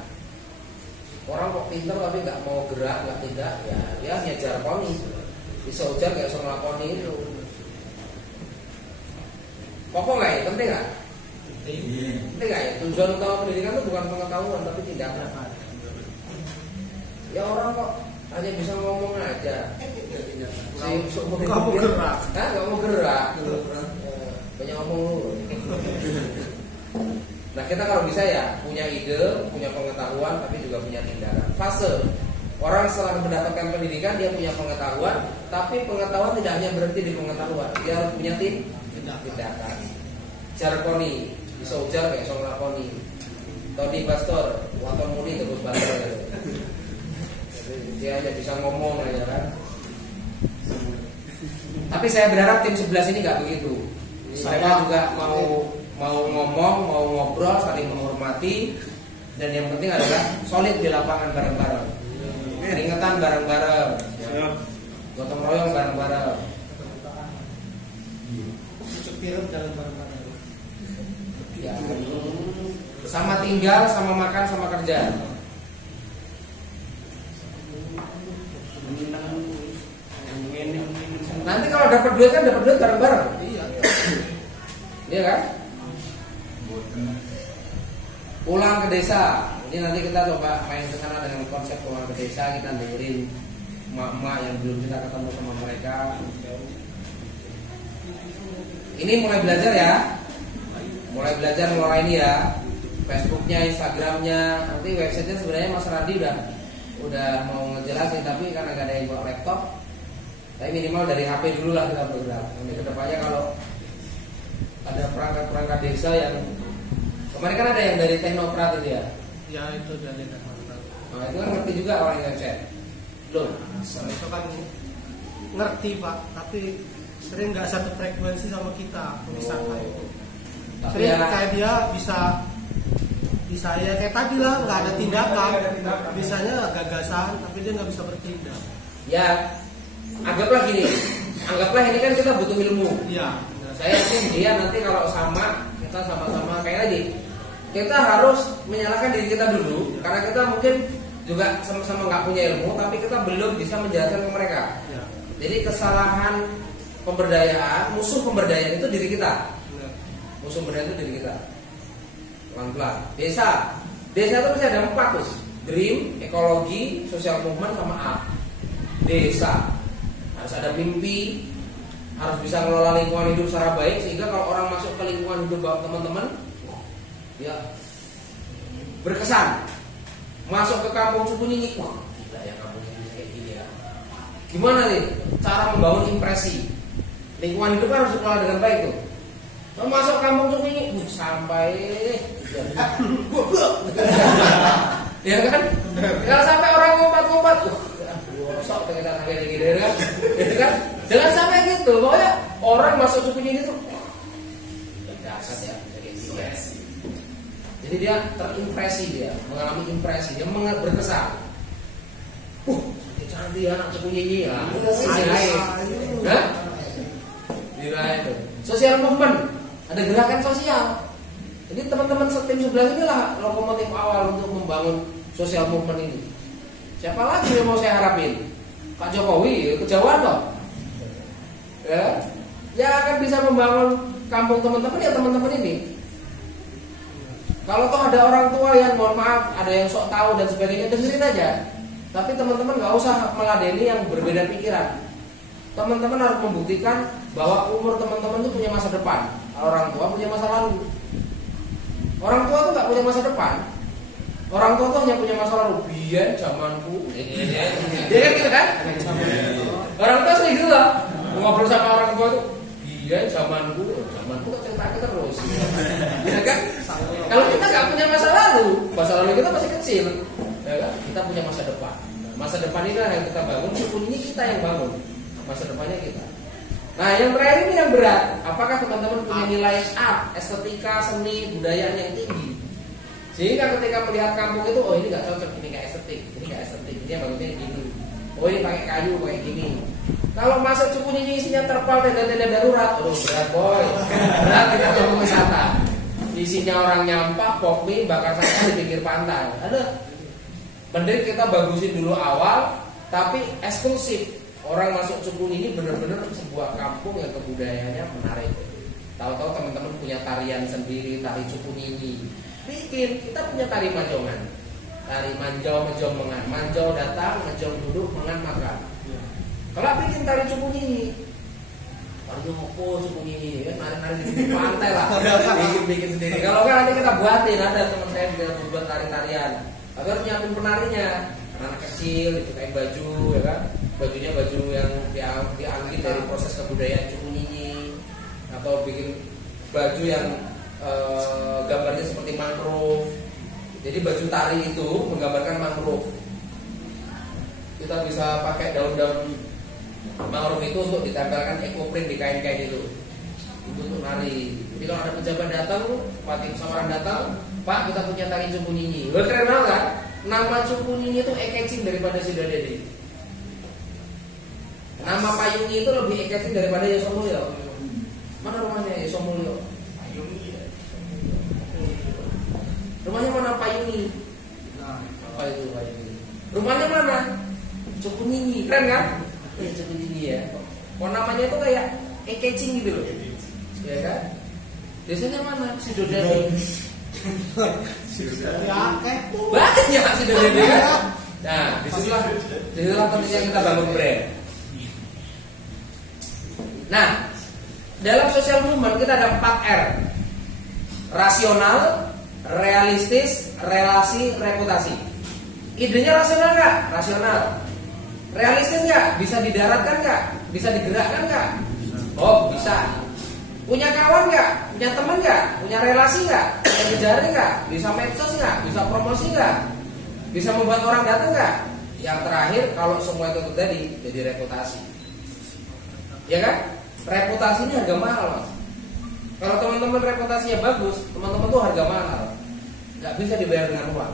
Orang kok pintar tapi nggak mau gerak, nggak tindak, ya dia hanya jargoni. Bisa ujar kayak sama lakoni itu. Pokok nggak ya? Penting nggak? Penting nggak ya? Tujuan utama pendidikan itu bukan pengetahuan tapi tindakan. Ya orang kok hanya bisa ngomong aja. Nggak mau gerak. Nggak mau gerak. Banyak ngomong lu. Nah kita kalau bisa ya punya ide, punya pengetahuan, tapi juga punya tindakan. Fase orang setelah mendapatkan pendidikan dia punya pengetahuan, tapi pengetahuan tidak hanya berhenti di pengetahuan, dia harus punya tindakan. Jarkoni, bisa ujar kayak song lakoni. Tony Pastor, waton muni terus pastor. Dia hanya bisa ngomong aja kan. Tapi saya berharap tim 11 ini nggak begitu. Mereka juga mau ngomong, mau ngobrol, saling menghormati, dan yang penting adalah solid di lapangan bareng-bareng, keringetan bareng-bareng, gotong royong bareng-bareng, ya, sama tinggal, sama makan, sama kerja. dapat duit kan dapat duit bareng-bareng. Iya. Iya kan? Pulang ke desa. Ini nanti kita coba main ke sana dengan konsep pulang ke desa, kita dengerin emak-emak yang belum kita ketemu sama mereka. Ini mulai belajar ya. Mulai belajar ngelola ini ya. Facebooknya, Instagramnya, nanti websitenya sebenarnya Mas Randi udah mau ngejelasin, tapi karena gak ada yang bawa laptop, tapi minimal dari HP dulu lah kita bergerak. Nanti kedepannya kalau ada perangkat-perangkat desa yang kemarin kan ada yang dari Teknoprat itu ya. Ya itu dari Teknoprat. Nah itu kan ngerti juga orang yang chat. Belum. Soalnya itu kan ngerti Pak, tapi sering nggak satu frekuensi sama kita wisata itu. Sering ya, kayak dia bisa ya kayak tadi lah, nggak ada tindakan. Bisanya gagasan, tapi dia nggak bisa bertindak. Ya, anggaplah gini. Anggaplah ini kan kita butuh ilmu. Iya. Saya yakin dia nanti kalau kita sama-sama kayak tadi, kita harus menyalahkan diri kita dulu, karena kita mungkin juga sama-sama nggak punya ilmu, tapi kita belum bisa menjelaskan ke mereka. Ya. Jadi kesalahan pemberdayaan, musuh pemberdayaan itu diri kita. Ya. Musuh pemberdayaan itu diri kita. Pelan-pelan. Desa itu pasti ada 4 tuh: dream, ekologi, social movement, sama art. Desa harus ada mimpi, harus bisa ngelola lingkungan hidup secara baik, sehingga kalau orang masuk ke lingkungan hidup teman-teman, ya berkesan. Masuk ke kampung Cukunyinyi, wah gila ya kampung ini kayak gini ya. Gimana nih cara membangun impresi? Lingkungan hidup harus dikelola dengan baik tuh. Masuk kampung Cukunyinyi, sampai ya kan? Kalau sampai orang ngumpat-ngumpat, sok kita kayak gini kan? Gitu kan? Jangan sampai gitu, pokoknya orang masuk Cukunyinyi itu dasar ya, kayak gitu ya. Jadi dia terimpresi, dia mengalami impresi, dia berkesan. Cantik anak Cukunyinyi ya. Diraih itu. Social movement, ada gerakan sosial. Jadi teman-teman tim 11 inilah lokomotif awal untuk membangun social movement ini. Siapa lagi yang mau saya harapin? Pak Jokowi, kejauhan loh. Ya akan bisa membangun kampung teman-teman ya teman-teman ini. Kalau toh ada orang tua yang mohon maaf, ada yang sok tahu dan sebagainya, dengerin aja. Tapi teman-teman nggak usah meladeni yang berbeda pikiran. Teman-teman harus membuktikan bahwa umur teman-teman itu punya masa depan. Orang tua punya masa lalu. Orang tua tuh nggak punya masa depan. Orang tua tuh hanya punya masa lalu. Biar zamanku. Dia kan gitu kan? Orang tua sering gitu loh. Ngobrol sama orang tua tuh. Biar zamanku kan cerita terus. Ya kan? Kalau kita nggak punya masa lalu kita masih kecil. Ya kan? Kita punya masa depan. Masa depan ini yang kita bangun. Ini kita yang bangun. Masa depannya kita. Nah yang terakhir ini yang berat. Apakah teman-teman punya nilai art, estetika, seni, budaya yang tinggi? Sehingga ketika melihat kampung itu, oh ini nggak cocok, ini nggak estetik, ini nggak estetik, ini yang bagusnya gini. Oh ini pakai kayu kayak gini. Kalau masuk Cukunyinyi isinya terpal, tenda-tenda darurat, oh berat boy. Berat kita ngomong wisata. Isinya orang nyampah, pop mie, bakar sampah di pinggir pantai. Ada. Mending kita bagusin dulu awal, tapi eksklusif. Orang masuk Cukunyinyi benar-benar sebuah kampung yang kebudayaannya menarik. Tahu-tahu teman-teman punya tarian sendiri, tari Cukunyinyi. Bikin, kita punya tari Manjongan. Tari Manjau, Menjong, Mengan. Manjau datang, Menjong duduk, Mengan makan. Kalau bikin tari Cukunyinyi, tari opo Cukunyinyi, ya nari-nari di pantai lah. Bikin sendiri. Kalau kan nanti kita buatin, ada teman saya juga buat tari-tarian. Tapi harus nyiapin penarinya. Anak kecil, itu kain baju, ya kan? Bajunya baju yang diambil dari proses kebudayaan Cukunyinyi, atau bikin baju yang gambarnya seperti mangrove. Jadi baju tari itu menggambarkan mangrove. Kita bisa pakai daun-daun mangrove itu untuk ditempelkan ekoprint di kain-kain itu untuk nari. Jadi kalau ada pejabat datang, Bupati Samarang datang, Pak kita punya tari Cukunyinyi. Keren banget kan? Nama Cukunyinyi itu ekecing daripada Sidadede. Nama Payungi itu lebih ekecing daripada Yosomulyo. Mana rumahnya Yosomulyo? Payungi ya. Rumahnya mana Payungi? Nah, apa itu Payungi? Rumahnya mana? Cukunyinyi, keren kan? Cukunyinyi ya. Kok namanya itu kayak ya kan? Biasanya mana Sugar Daddy? Ya, kepo. Banyak Sugar Daddy kan? Nah, disitulah pentingnya kita bangun brand. Nah, dalam social movement kita ada 4 R. Rasional, realistis, relasi, reputasi. Idenya rasional nggak? Rasional. Realistis nggak? Bisa didaratkan nggak? Bisa digerakkan nggak? Oh, bisa. Punya kawan nggak? Punya teman nggak? Punya relasi nggak? Punya jejaring nggak? Bisa medsos nggak? Bisa promosi nggak? Bisa membuat orang datang nggak? Yang terakhir, kalau semua itu terjadi, jadi reputasi. Ya kan? Reputasi ini harga mahal, Mas. Kalau teman-teman reputasinya bagus, teman-teman tuh harga mahal. Nggak bisa dibayar dengan uang.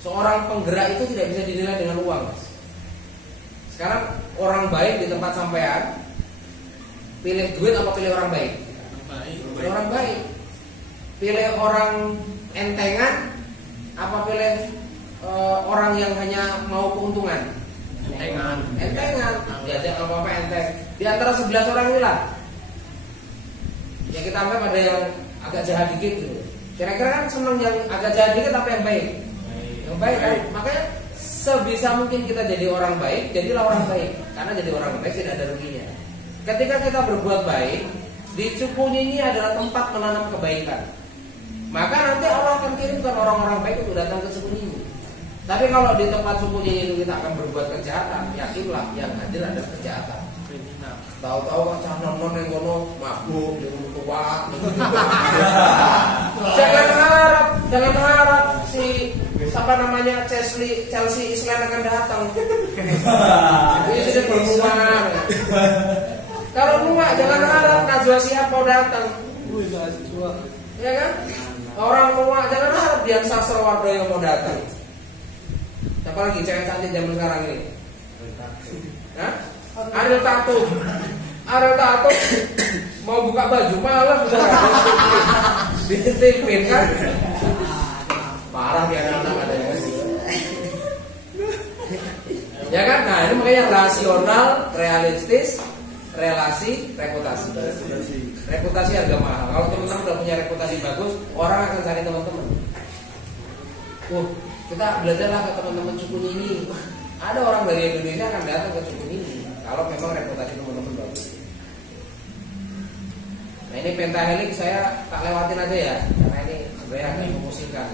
Seorang penggerak itu tidak bisa dinilai dengan uang, Mas. Sekarang orang baik di tempat sampean, pilih duit apa pilih orang baik? Pilih orang baik. Pilih orang entengan apa pilih orang yang hanya mau keuntungan? Entengan. Diajak apa enteng. Di antara 11 orang inilah, ya kita anggap ada yang agak jahat dikit gitu. Kira-kira kan senang yang agak jahat dikit apa yang baik? Yang baik kan? Makanya sebisa mungkin kita jadi orang baik, jadilah orang baik. Karena jadi orang baik tidak ada ruginya. Ketika kita berbuat baik, di Cukunyinyi adalah tempat menanam kebaikan. Maka nanti Allah akan kirimkan orang-orang baik untuk datang ke Cukunyinyi. Tapi kalau di tempat Cukunyinyi itu kita akan berbuat kejahatan, yakinlah yang hadir ada kejahatan. Tahu-tahu kan cah non yang kono mabuk, yang tua. Jangan harap si siapa namanya Chelsea Island akan datang. Ini sudah bermuar. Kalau muak jangan harap Najwa Shihab mau datang. Ya kan? Orang muak jangan harap Dian Sastrowardoyo mau datang. Siapa lagi cewek cantik zaman sekarang ini? Hah? Ariel Tatum mau buka baju malah sudah ditipin kan? Parah dia anak ada yang ya kan? Nah ini makanya rasional, realistis, relasi, reputasi. Reputasi harga mahal. Kalau teman-teman udah punya reputasi bagus, orang akan cari teman-teman. Kita belajarlah ke teman-teman Cukunyinyi. Ada orang dari Indonesia akan datang ke Cukunyinyi kalau memang reputasi teman-teman bagus. Nah ini pentahelix saya tak lewatin aja ya, karena ini sebenarnya agak memusingkan.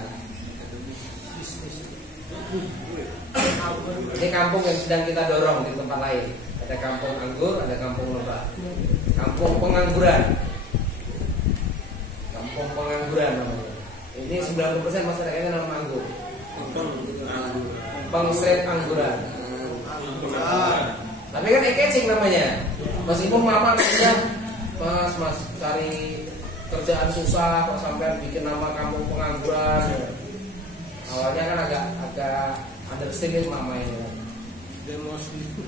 Ini kampung yang sedang kita dorong di tempat lain. Ada kampung anggur, ada kampung lebah. Kampung pengangguran. Kampung pengangguran namanya. Ini 90% masyarakatnya nama anggur. Pengstret angguran. Tapi kan e-catching namanya. Meskipun mama katanya, Mas cari kerjaan susah kok sampai bikin nama kampung pengangguran. Awalnya kan agak underestimate mama ini.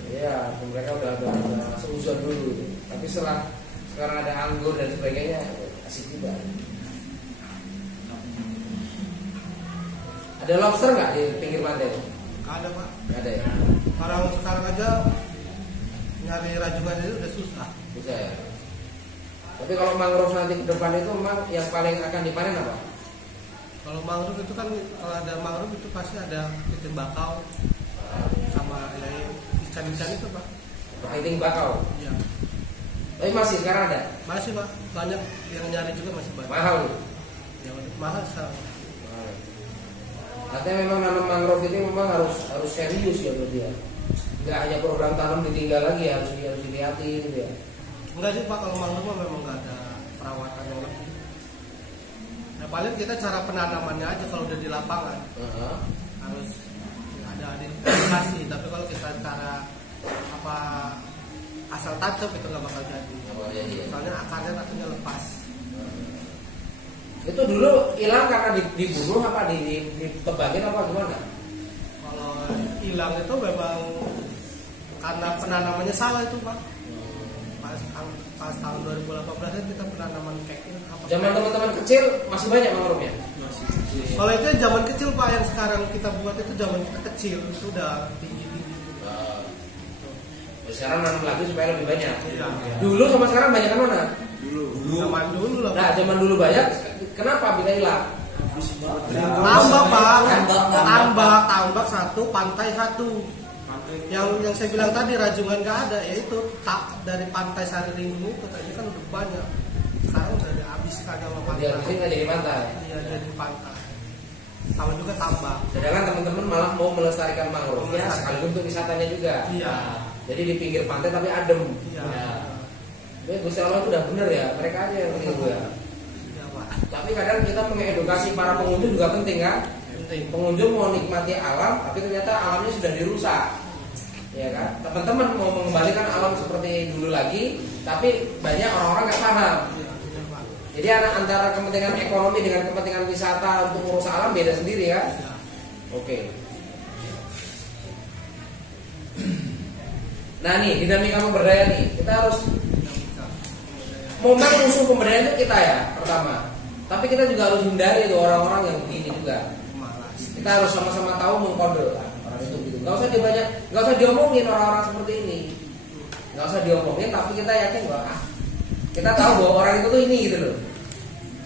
Iya, mereka udah seuzon dulu. Tapi sekarang ada anggur dan sebagainya, asik juga. Ada lobster nggak di pinggir pantai? Nggak ada, Pak. Nggak ada ya. Sekarang aja nyari rajungan itu udah susah. Bisa ya. Tapi kalau mangrove nanti ke depan itu memang yang paling akan dipanen apa? Kalau mangrove itu kan kalau ada mangrove itu pasti ada ikan bakau sama ya, ikan-ikan itu, Pak. Ikan bakau. Iya. Tapi masih sekarang ada? Masih, Pak. Banyak yang nyari juga masih banyak. Mahal. Ya, mahal sekarang. Artinya memang nanam mangrove ini memang harus serius ya berarti ya. Nggak hanya program tanam ditinggal lagi, harus dilihatin gitu ya. Enggak sih, Pak, kalau mangrove memang nggak ada perawatan yang lebih. Nah, paling kita cara penanamannya aja kalau udah di lapangan. Harus ada edukasi, tapi kalau kita cara asal tancap itu nggak bakal jadi. Soalnya akarnya takutnya lepas. Itu dulu hilang karena dibunuh apa ditebangin apa gimana? Kalau hilang itu memang karena penanamannya salah itu, Pak. Pas tahun 2018 kita penanaman kekil. Zaman teman-teman kecil masih banyak mangrove-nya? Masih. Kalau itu zaman kecil, Pak, yang sekarang kita buat itu zaman kita kecil itu udah tinggi-tinggi. Sekarang nanam lagi supaya lebih banyak. Iya. Dulu sama sekarang banyak kan mana? Dulu Zaman dulu lah. Nah, zaman dulu banyak. Kenapa bisa hilang? Tambak satu, pantai satu. Yang saya bilang tadi Rajungan nggak ada, yaitu dari pantai Sariringgung itu tadi kan udah banyak. Sekarang udah habis kagak sama pantai. Dia nggak jadi pantai. Iya, jadi pantai. Sama juga tambak. Sedangkan teman-teman malah mau melestarikan mangrove ya, sekaligus untuk wisatanya juga. Iya. Jadi di pinggir pantai tapi adem. Iya. Ya. Gusti Allah itu udah bener ya, mereka aja yang keliru ya. Iya, Pak. Tapi kadang kita mengedukasi para pengunjung juga penting kan. Penting. Pengunjung mau nikmati alam, tapi ternyata alamnya sudah dirusak. Ya kan? Teman-teman mau mengembalikan alam seperti dulu lagi, tapi banyak orang-orang nggak paham. Jadi antara kepentingan ekonomi dengan kepentingan wisata untuk ngurus alam beda sendiri ya. Oke. Nah nih dinamika pemberdayaan nih, kita harus momen musuh pemberdayaan itu kita ya pertama. Tapi kita juga harus hindari tuh orang-orang yang begini juga. Kita harus sama-sama tahu mengkode orang itu gitu. Gak usah diomongin orang-orang seperti ini. Gak usah diomongin, tapi kita yakin bahwa kita tahu bahwa orang itu tuh ini gitu loh.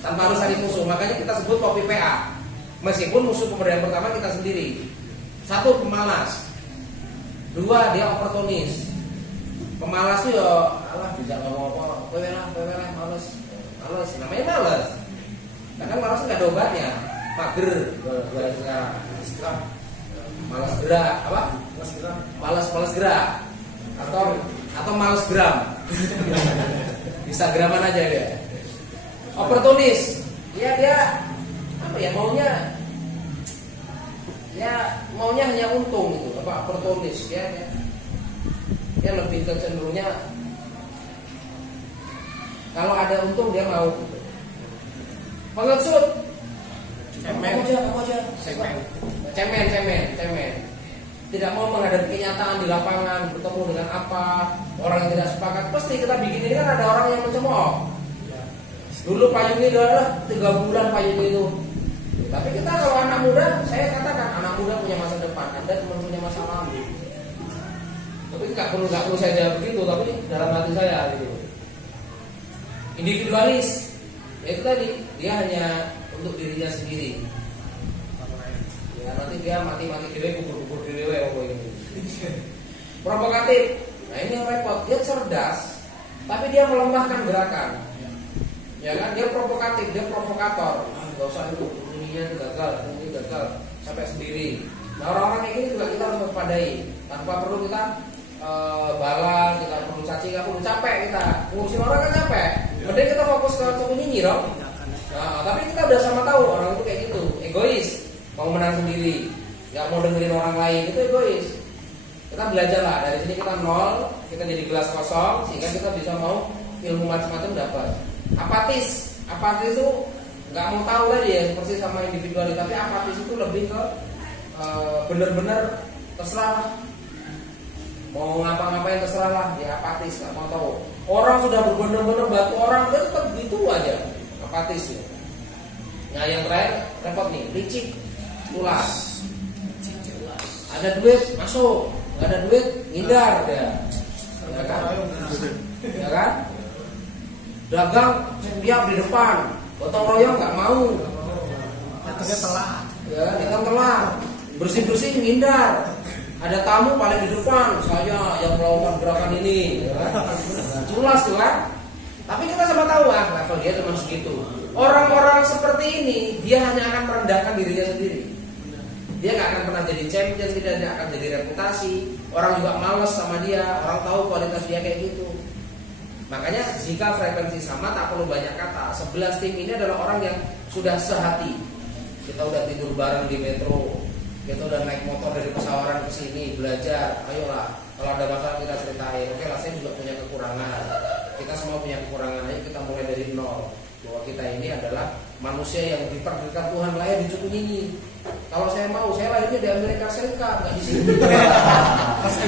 Tanpa harus cari musuh. Makanya kita sebut kopi PA. Meskipun musuh pemberdayaan pertama kita sendiri. Satu, pemalas. Dua, dia oportunis. Pemalas tuh ya alah bisa ngomong apa, pewe lah, males. Namanya males. Karena malas nggak ada obatnya. Mager, sekarang. Malas gerak, apa? Malas gerak. Atau malas gram. Bisa graman aja dia. Oportunis, dia apa ya maunya hanya untung gitu, apa oportunis ya. Dia lebih cenderungnya kalau ada untung dia mau. Gitu. Pengecut, kamu aja, cemen. Tidak mau menghadapi kenyataan di lapangan, bertemu dengan apa orang yang tidak sepakat. Pasti kita bikin ini kan ada orang yang mencemooh. Dulu payung itu adalah 3 bulan payung itu. Tapi kita kalau anak muda, saya katakan anak muda punya masa depan, Anda cuma punya masa lalu. Tapi nggak perlu saya jawab begitu, tapi dalam hati saya gitu. Individualis, itu tadi dia hanya untuk dirinya sendiri. Ya nanti dia mati diri, kubur diri, ini. Provokatif, nah ini yang repot. Dia cerdas, tapi dia melemahkan gerakan. Ya kan, dia provokatif, dia provokator. Gak usah itu, ini gagal sampai sendiri. Nah orang-orang kayak gini juga kita harus waspadai. Tanpa perlu kita bala, kita perlu caci, kita perlu capek kita. Ngurusin orang kan capek. Mending kita fokus ke nyinyi dong. Nah, tapi kita udah sama tahu orang itu kayak gitu, egois, mau menang sendiri, gak mau dengerin orang lain, itu egois. Kita belajar lah dari sini, kita nol, kita jadi gelas kosong, sehingga kita bisa mau ilmu macam-macam dapat. Apatis itu nggak mau tahu tadi ya, seperti sama individualis, tapi apatis itu lebih ke bener-bener terserah, mau ngapa-ngapain terserah lah, dia apatis, nggak mau tahu. Orang sudah berbondong-bondong bantu orang, dia tetap gitu aja, apatis ya. Nah yang terakhir repot nih, licik, culas. Ada duit masuk, nggak ada duit ngindar dia, ya kan? Dagang siap di depan, gotong royong nggak mau. Datangnya telat. Ya, datang telat. Bersih ngindar. Ada tamu paling di depan, saya yang melakukan gerakan ini. Ya. Culas tuh kan. Tapi kita sama tahu level dia cuma segitu. Orang-orang seperti ini dia hanya akan merendahkan dirinya sendiri. Dia nggak akan pernah jadi champion, tidak akan jadi reputasi. Orang juga males sama dia, orang tahu kualitas dia kayak gitu. Makanya jika frekuensi sama tak perlu banyak kata. 11 tim ini adalah orang yang sudah sehati. Kita udah tidur bareng di metro, kita udah naik motor dari Pesawaran ke sini belajar. Ayolah, kalau ada masalah kita ceritain. Oke lah, saya juga punya kekurangan. Kita semua punya kekurangan. Ayo kita mulai dari nol. Bahwa kita ini adalah manusia yang ditakdirkan Tuhan lahir di Cukup Nyinyi. Kalau saya mau, saya lahirnya di Amerika Serikat, nggak di sini.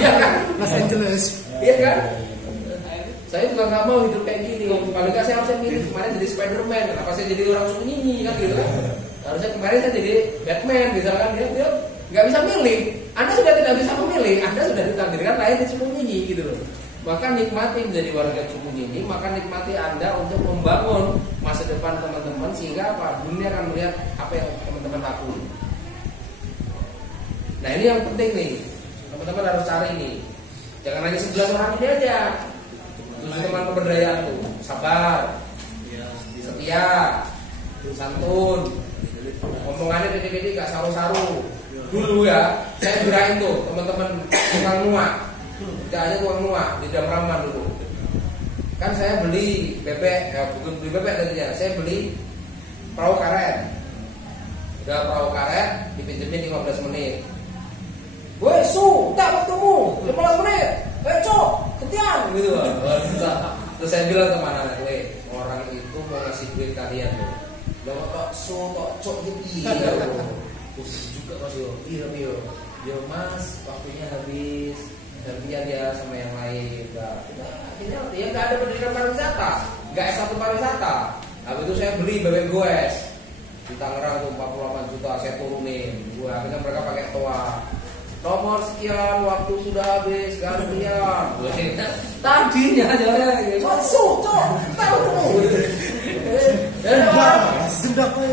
Iya kan? Los Angeles. Iya kan? Saya juga nggak mau hidup kayak gini. Paling nggak saya harusnya milih kemarin jadi Spiderman. Kenapa saya jadi orang Cukup Nyinyi kan gitu kan? Harusnya kemarin saya jadi Batman, misalkan dia nggak bisa milih. Anda sudah tidak bisa memilih. Anda sudah ditakdirkan lahir di Cukup Nyinyi gitu loh. Maka nikmati menjadi warga Cukup Nyinyi. Maka nikmati Anda untuk membangun untuk masa depan teman-teman, sehingga apa, dunia akan melihat apa yang teman-teman lakukan. Nah ini yang penting nih, teman-teman harus cari nih. Jangan hanya 11 orang ini aja. 7 teman pemberdayaan tuh, sabar, setia, santun, omongannya titik-titik gak saru-saru. Dulu ya, saya kirain tuh teman-teman tukang nuak, tidak hanya tukang nuak di Damraman dulu. Kan saya beli bebek, bukan beli bebek tadinya, saya beli perahu karet. Udah perahu karet dipinjemin 15 menit. Woi su, tak waktumu 15 menit. Cok, ketian gitu. Terus saya bilang ke mana, weh, orang itu mau ngasih duit kalian loh. Jangan tok su, tok cok gitu. Iya loh. Khusus juga Mas yo. Iya yo. Yo Mas, waktunya habis. Gantian dia sama yang lain. Akhirnya ya nggak ada pendidikan pariwisata, nggak S1 pariwisata. Habis itu saya beli bebek goes di Tangerang tuh 48 juta, saya turunin. Akhirnya mereka pakai toa. Nomor sekian, waktu sudah habis, gantian. Tadinya aja masuk, cok, tahu tuh.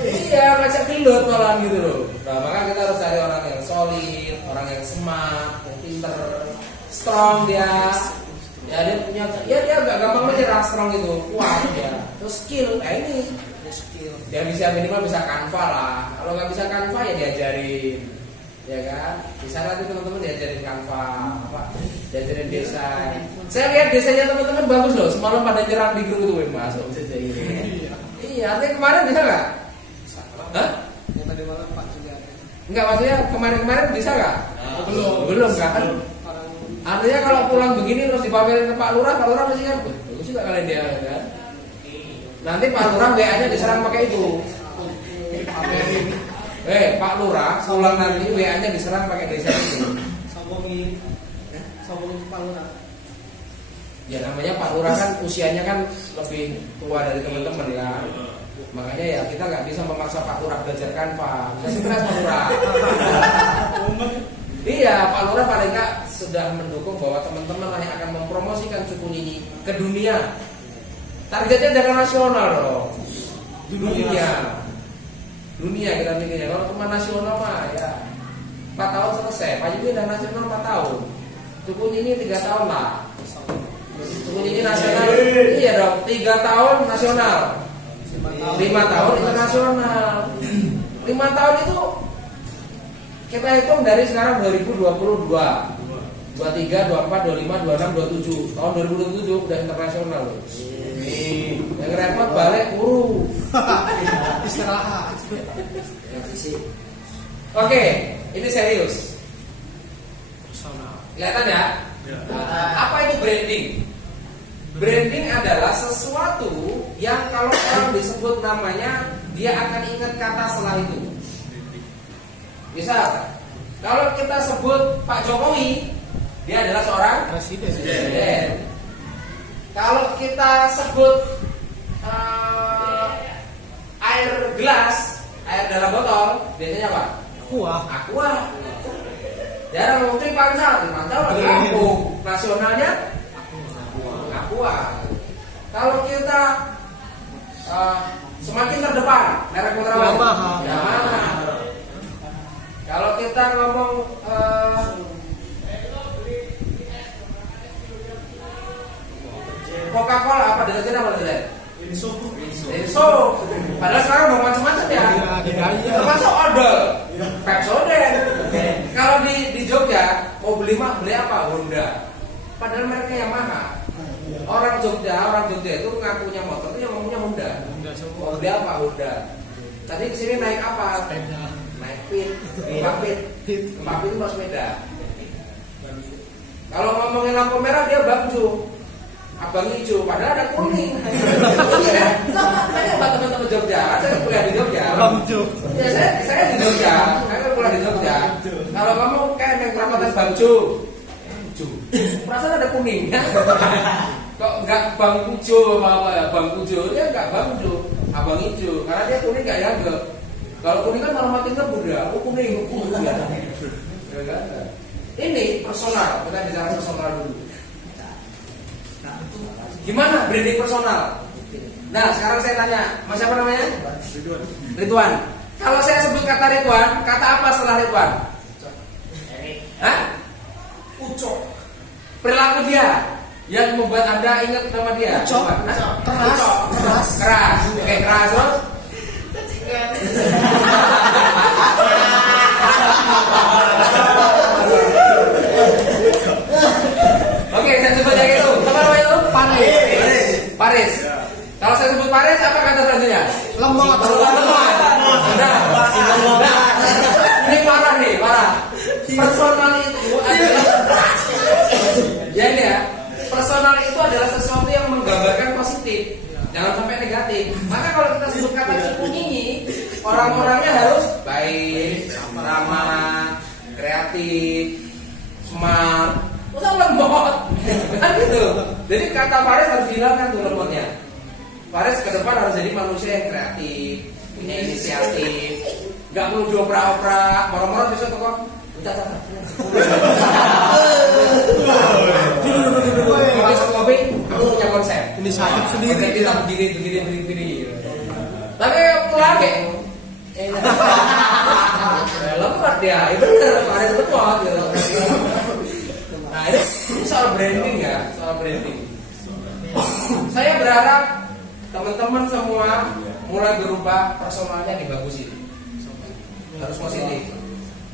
Iya, ngajak gelut malah gitu loh. Nah, maka kita harus cari orang yang solid, orang yang smart, yang pinter, strong dia. Ya dia punya, ya dia agak gampang menyerah, strong itu, kuat ya. Terus skill, ini skill. Dia bisa minimal bisa Canva lah. Kalau nggak bisa Canva ya diajarin. Ya kan, bisa nanti teman-teman diajarin Canva, diajarin desain. Saya lihat desainnya teman-teman bagus loh. Semalam pada nyerang di grup itu, masuk. Iya, artinya kemarin bisa nggak? Hah? Yang tadi malam Pak juga. Enggak, maksudnya kemarin bisa nggak? Belum kan? Artinya kalau pulang begini terus dipamerin ke Pak Lurah pasti kan bagus juga kalian dia kan. Nanti Pak Lurah WA-nya diserang pakai itu. Pak Lurah pulang nanti WA-nya diserang pakai desa itu. Sombongin Pak Lurah. Ya namanya Pak Lurah kan usianya kan lebih tua dari teman-teman ya. Makanya ya kita nggak bisa memaksa Pak Lurah belajar Canva. Saya stres Pak Lurah. Iya, Pak Lurah paling nggak sudah mendukung bahwa teman-teman lah yang akan mempromosikan suku Nini ke dunia. Targetnya jangan nasional dong. Dunia kita mikirnya. Kalau cuma nasional mah ya 4 tahun selesai. Pak Jokowi udah nasional 4 tahun. Suku Nini 3 tahun lah. Suku Nini nasional. Iya dong, 3 tahun nasional. 5 tahun internasional. 5 tahun itu kita hitung dari sekarang 2022, 23, 24, 25, 26, 27. Tahun 2027 udah internasional loh. Yang repot balik uru. Istirahat. Oke, ini serius. Personal. Kelihatan ya? Apa itu branding? Branding adalah sesuatu yang kalau orang disebut namanya, dia akan ingat kata setelah itu. Misal, kalau kita sebut Pak Jokowi, dia adalah seorang presiden. Kalau kita sebut air gelas, air dalam botol, biasanya apa? Aqua. Jarang ngomong Tripancal lagi Lampung. Nasionalnya Aqua. Kalau kita semakin terdepan, merek motor Yamaha. Kalau kita ngomong Coca-Cola, apa deterjen apa deterjen? Inso. Padahal sekarang mau macam-macam ya. Termasuk odol, Pepsodent. Kalau di Jogja mau beli apa? Honda. Padahal mereknya Yamaha. Orang Jogja itu ngakunya motor itu yang ngomongnya Honda. Mau beli apa? Honda. Tadi kesini naik apa? Naik Pit. Itu mas sepeda. Kalau ngomongin lampu merah dia Bangjo. Abang hijau, padahal ada kuning. Tanya Pak teman-teman Jogja, saya kuliah di Jogja. Ya saya di Jogja, saya kuliah di Jogja. Kalau kamu kayak yang peramatan Bangjo, perasaan ada kuning. Kok enggak Bang Pujo apa ya? Bang Pujo dia enggak Bangjo, abang hijau, karena dia kuning enggak dianggap. Kalau kuning kan malah mati ngebut ya, kuning. Ini personal, kita bicara personal dulu. Gimana branding personal? Nah, sekarang saya tanya, Mas siapa namanya? Ridwan. Kalau saya sebut kata Ridwan, kata apa setelah Ridwan? Hah? Ucok. Perilaku dia yang membuat Anda ingat nama dia. Ucok. Keras. Oke, keras terus. Oke, saya sebut yang itu. Apa namanya itu? Paris. Kalau saya sebut Paris, apa kata selanjutnya? Lemot. Nah, ini parah nih, parah. Personal itu adalah ya ini ya. Personal itu adalah sesuatu yang menggambarkan positif, jangan sampai negatif. Maka kalau kita sebut kata cupu nyinyi, orang-orangnya harus baik, ramah, kreatif, smart, usah lembut, kan gitu. Jadi kata Faris harus dihilangkan tuh lembutnya. Faris ke depan harus jadi manusia yang kreatif, punya inisiatif, nggak perlu dioprak-oprak, orang-orang bisa tuh kok. Kopi, kamu punya konsep. Ini sakit sendiri. Kita begini. Tapi pulang kayak lemot dia, itu benar, Faris lemot gitu. Nah ini soal branding ya, soal branding. Saya berharap teman-teman semua mulai berubah personalnya dibagusin, harus positif.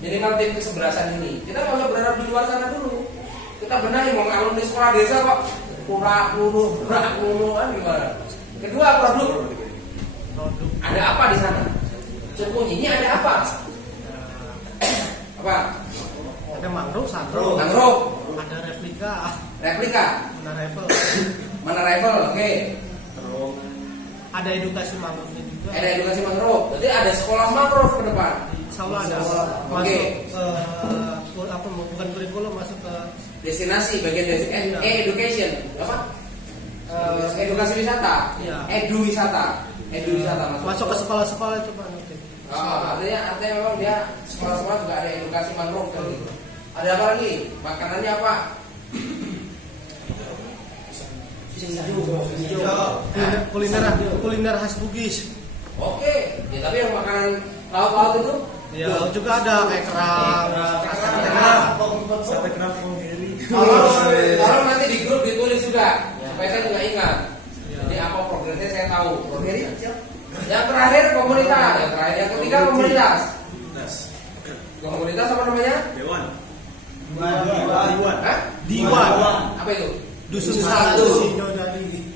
Jadi nanti kesebelasan ini kita nggak usah berharap di luar sana dulu. Kita benahi mau alumni sekolah desa kok kurang kan gimana? Kedua produk. Ada apa di sana? Cukup ini ada apa? Apa? Ada mangrove satu. Mangrove. Ada replika. Mana rival? Oke. Ada edukasi mangrove juga. Ada edukasi mangrove. Berarti ada sekolah mangrove ke depan. Insya Allah ada. Oke. Masuk bukan kurikulum, masuk ke destinasi, bagian destinasi. Education. Apa? Edukasi wisata. Iya. Edu wisata masuk ke sekolah-sekolah itu Pak. Artinya memang dia sekolah-sekolah juga ada edukasi mangrove kan gitu. Ada apa lagi? Makanannya apa? Kuliner khas Bugis. Oke, ya, tapi yang makanan laut-laut itu Ya juga ada kayak kerang. Sate kerang penggiri. Kalau nanti di grup ditulis juga, supaya saya juga ingat. Jadi apa progresnya saya tahu. Yang terakhir komunitas, yang ketiga komunitas. Komunitas apa namanya? Dewan. Diwan. Apa itu? Dusun satu. Sinodadi.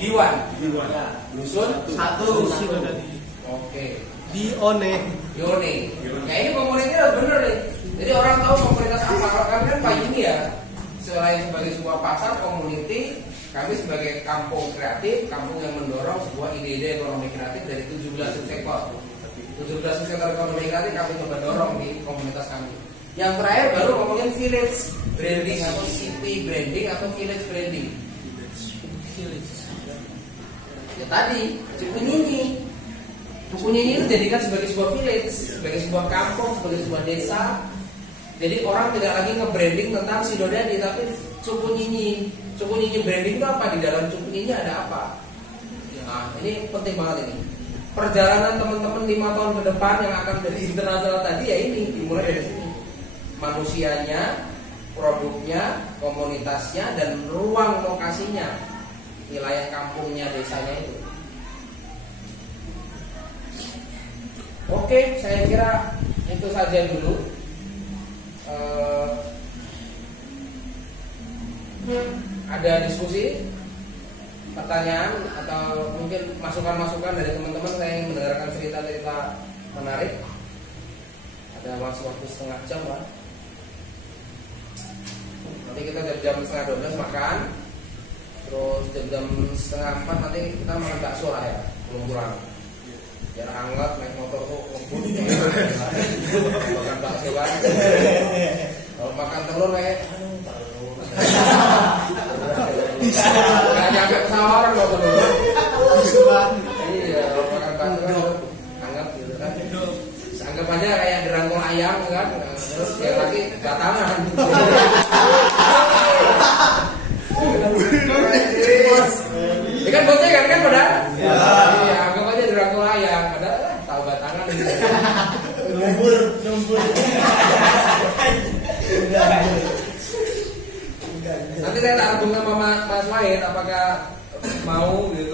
Diwan. Dusun Satu Sinodadi. Oke. Yone. Nah ini komunitas bener nih. Jadi orang tahu komunitas apa. Kalau kami kan pioneer, selain sebagai sebuah pasar community, kami sebagai kampung kreatif, kampung yang mendorong sebuah ide-ide ekonomi kreatif dari 17 subsektor. 17 subsektor ekonomi kreatif kami coba dorong di komunitas kami. Yang terakhir baru ngomongin village branding atau city branding atau village branding. Ya tadi Cupu Nyinyi itu dijadikan sebagai sebuah village, sebagai sebuah kampung, sebagai sebuah desa. Jadi orang tidak lagi nge-branding tentang Sinodadi, tapi Cupu Nyinyi. Cupu Nyinyi branding itu apa? Di dalam Cupu Nyinyi ada apa? Nah, ini penting banget ini. Perjalanan teman-teman 5 tahun ke depan yang akan jadi internasional tadi ya ini dimulai dari sini. Manusianya, produknya, komunitasnya, dan ruang lokasinya, wilayah kampungnya, desanya itu. Oke, saya kira itu saja dulu. Ada diskusi, pertanyaan, atau mungkin masukan-masukan dari teman-teman. Saya ingin mendengarkan cerita-cerita menarik. Ada waktu setengah jam lah. Nanti kita jam setengah 12 makan. Terus jam setengah 4 nanti kita makan bakso lah ya, belum pulang. Biar hangat, naik motor tuh ngebut. Makan bakso kan. Kalau makan telur kayak nggak nyampe pesawat kalau telur. Iya, kalau makan bakso kan hangat gitu kan. Anggap aja kayak dirangkul ayam kan. Terus yang lagi batangan. Ini kan boncengan kan padahal.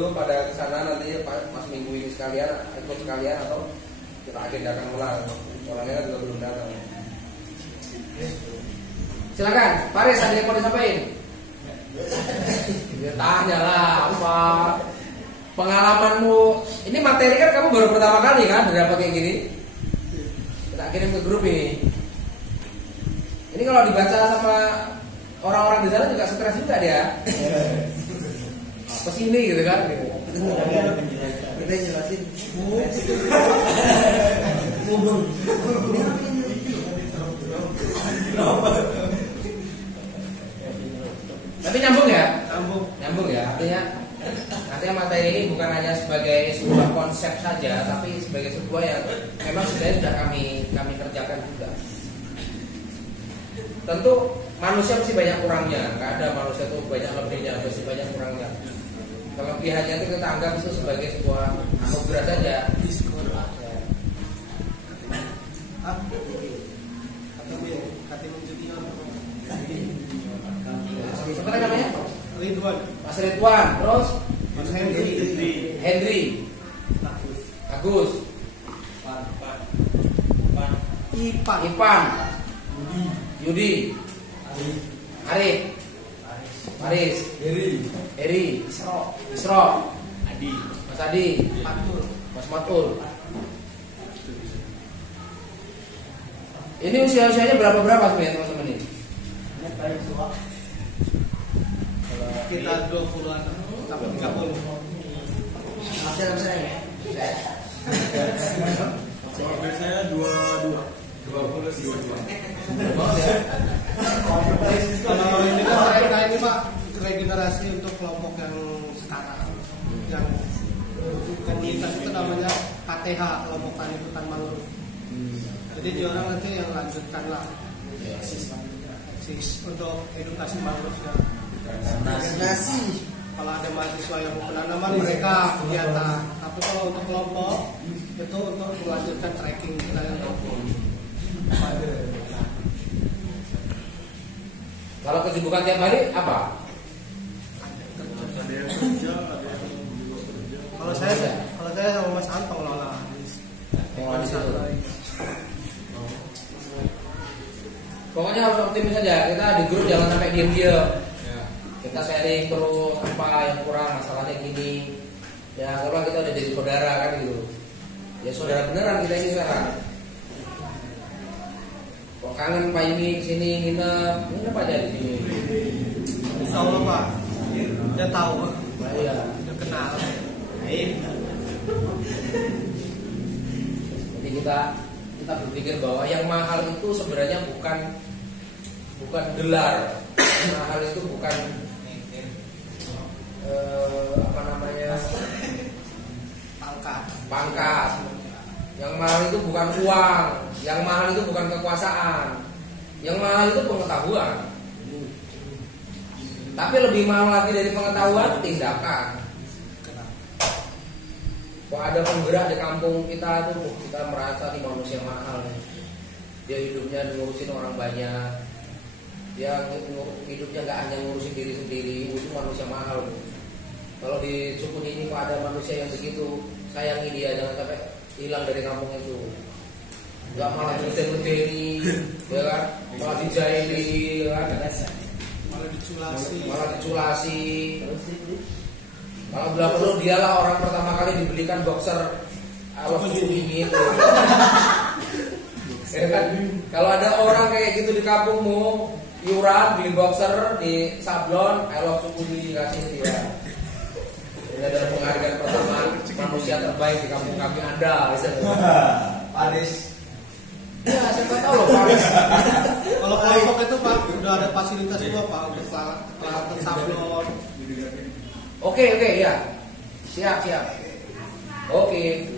dulu pada kesana nanti pas minggu ini sekalian ikut sekalian atau kita agendakan ulang. Orangnya kan juga belum datang. Silakan, Paris ada yang mau disampaikan? Ya tanya lah apa pengalamanmu. Ini materi kan kamu baru pertama kali kan dapat kayak gini. Kita kirim ke grup ini. Ini kalau dibaca sama orang-orang di sana juga stres juga dia. Kesini gitu kan? Kita jelasin. Tapi nyambung ya? Nyambung Ya. Artinya materi ini bukan hanya sebagai sebuah konsep saja, tapi sebagai sebuah yang memang sebenarnya sudah kami kerjakan juga. Tentu manusia mesti banyak kurangnya, nggak ada manusia itu banyak lebihnya, mesti banyak kurangnya. Kelebihannya itu kita anggap itu sebagai sebuah anugerah saja. Siapa namanya? Ridwan. Mas Ridwan, terus Mas Henry, Agus, Ipan, Yudi, Arif, Paris, Eri, Isro, Mas Adi, Mas Matul. Ini usia-usianya berapa sebenarnya teman-teman ini? Kita 20-an sampai 30. Saya 22. Kalau ini kan mereka ini Pak regenerasi untuk kelompok yang sekarang, yang komunitas itu namanya KTH, kelompok tani hutan mangrove. Jadi dia orang nanti yang lanjutkan lah untuk edukasi mangrove ya. Nasi. Kalau ada mahasiswa yang mau penanaman mereka kegiatan, tapi kalau untuk kelompok itu untuk melanjutkan trekking kita yang Kalau kesibukan tiap hari apa? Ada yang kerja, ada yang di luar kerja. Kalau saya sama Mas Antong lola Pokoknya harus optimis saja. Kita di grup jangan sampai diam-diam. Kita sharing terus apa yang kurang, masalahnya gini. Ya kalau kita udah jadi saudara kan gitu. Ya saudara beneran kita ini sekarang. Kok kangen Pak ini kesini nginep aja di sini. Insya Allah Pak, udah tahu, Iya. udah kenal. Jadi kita berpikir bahwa yang mahal itu sebenarnya bukan gelar, yang mahal itu bukan pangkat. Yang mahal itu bukan uang, yang mahal itu bukan kekuasaan, yang mahal itu pengetahuan. Tapi lebih mahal lagi dari pengetahuan, tindakan. Kok ada penggerak di kampung kita tuh, kita merasa di manusia mahal nih. Dia hidupnya ngurusin orang banyak, dia hidupnya nggak hanya ngurusin diri sendiri, itu manusia mahal. Kalau di suku ini kok ada manusia yang begitu, sayangi dia, jangan sampai hilang dari kampung itu. Gak malah medeni, ya kan? Malah dijahili, ya kan? Malah diculasi. Kalau bila perlu dialah orang pertama kali dibelikan boxer Love suku ini itu. Ya kan? Kalau ada orang kayak gitu di kampungmu, iuran beli boxer di sablon, I love suku ini dikasih dia. Ini adalah penghargaan pertama manusia terbaik di kampung kami Anda. Paris. Ya, siapa tahu loh Paris. Kalau kelompok itu Pak, udah ada fasilitas juga Pak untuk peralatan sablon. Oke, ya. Siap. Oke.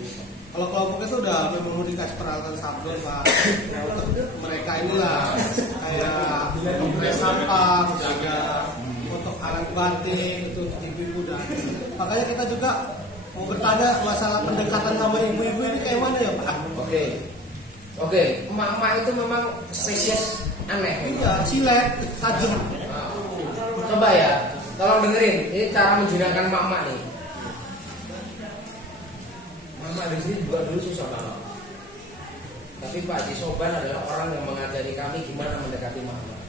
Kalau kelompok itu udah memang mau dikasih peralatan sablon Pak. Ya, untuk mereka inilah kayak kompres sampah, ada untuk alat batik itu untuk ibu-ibu dan makanya kita juga mau bertanya masalah pendekatan sama ibu-ibu ini kayak mana ya Pak? Oke. Emak-emak itu memang spesies aneh. Iya, silet, sajem. Coba ya, tolong dengerin. Ini cara menjinakkan emak-emak nih. sendiri juga dulu susah banget. Tapi Pak Haji Soban adalah orang yang mengajari kami gimana mendekati emak-emak.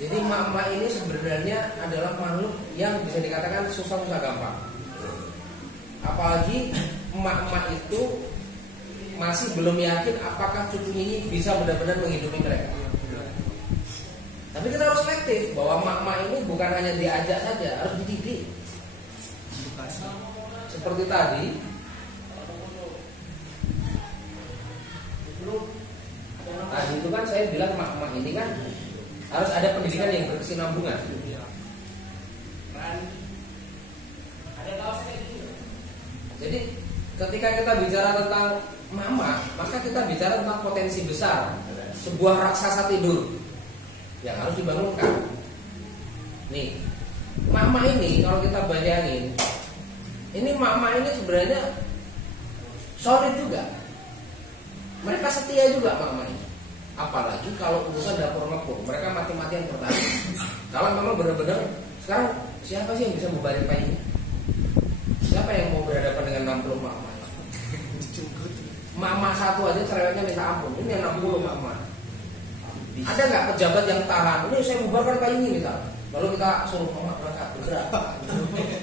Jadi emak-emak ini sebenarnya adalah makhluk yang bisa dikatakan susah-susah gampang. Apalagi emak-emak itu masih belum yakin apakah cucunya ini bisa benar-benar menghidupi mereka. Tapi kita harus selektif bahwa emak-emak ini bukan hanya diajak saja, harus dididik. Seperti tadi, itu kan saya bilang emak-emak ini kan harus ada pendidikan yang berkesinambungan. Jadi ketika kita bicara tentang mama, maka kita bicara tentang potensi besar sebuah raksasa tidur yang harus dibangunkan. Nih, mama ini kalau kita bayangin, ini mama ini sebenarnya solid juga. Mereka setia juga mama ini. Apalagi kalau urusan dapur ngepur, mereka mati-matian bertahan. Kalau memang benar-benar sekarang siapa sih yang bisa membayar payungnya? Siapa yang mau berhadapan dengan 60 mama? Mama satu aja cerewetnya minta ampun. Ini 60 mama. Ada nggak pejabat yang tahan? Ini saya bubarkan payung ini misal. Lalu kita suruh mama bergerak.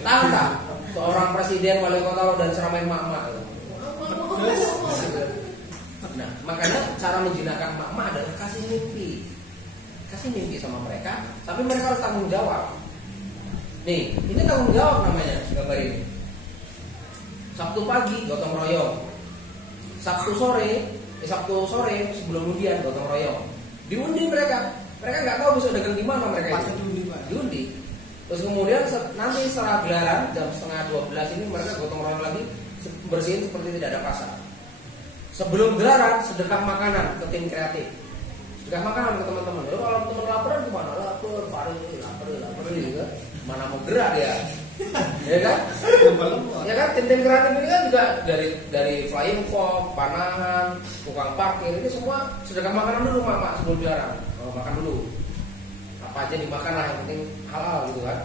Tahan tak? Seorang presiden, wali kota dan ceramah mama. Nah, makanya cara menjinakkan mama adalah kasih mimpi sama mereka, tapi mereka harus tanggung jawab. Nih, ini tanggung jawab namanya gambar ini. Sabtu pagi gotong royong, Sabtu sore sebelum undian gotong royong. Diundi mereka nggak tahu besok dagang di mana mereka itu. Diundi. Terus kemudian nanti setelah gelaran jam 11:30 ini mereka gotong royong lagi bersihin seperti tidak ada pasar. Sebelum gelaran sedekah makanan ke tim kreatif. Sedekah makanan ke teman-teman. Ya, kalau teman laparan gimana? Lapar gitu. Mana mau gerak dia? Ya kan? Ya kan tim-tim kreatif ini kan juga dari flying fox, panahan, tukang parkir ini semua sedekah makanan dulu mama sebelum gelaran. Makan dulu. Apa aja dimakan lah, yang penting halal gitu kan.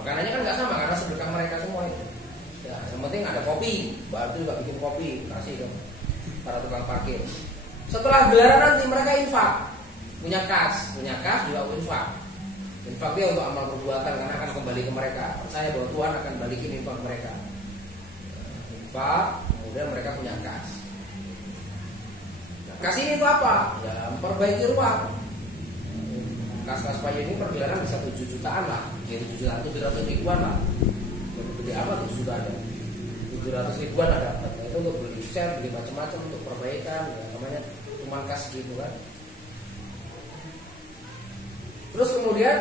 Makanannya kan nggak sama karena sedekah mereka semua itu. Ya, yang penting ada kopi, baru juga bikin kopi, kasih ke para tukang parkir. Setelah gelaran nanti mereka infak, punya kas juga infak. Infak dia untuk amal perbuatan karena akan kembali ke mereka. Percaya bahwa Tuhan akan balikin infak mereka. Infak, kemudian mereka punya kas. Nah, kas ini itu apa? Ya, memperbaiki ruang. Kas-kas payung ini pergelaran bisa 7 jutaan lah, jadi 700 ribuan lah. Gede apa 7 jutaan ya? 700 ribuan ada. Itu untuk beli set, beli macam-macam untuk perbaikan, ya, namanya cuma kas gitu kan. Terus kemudian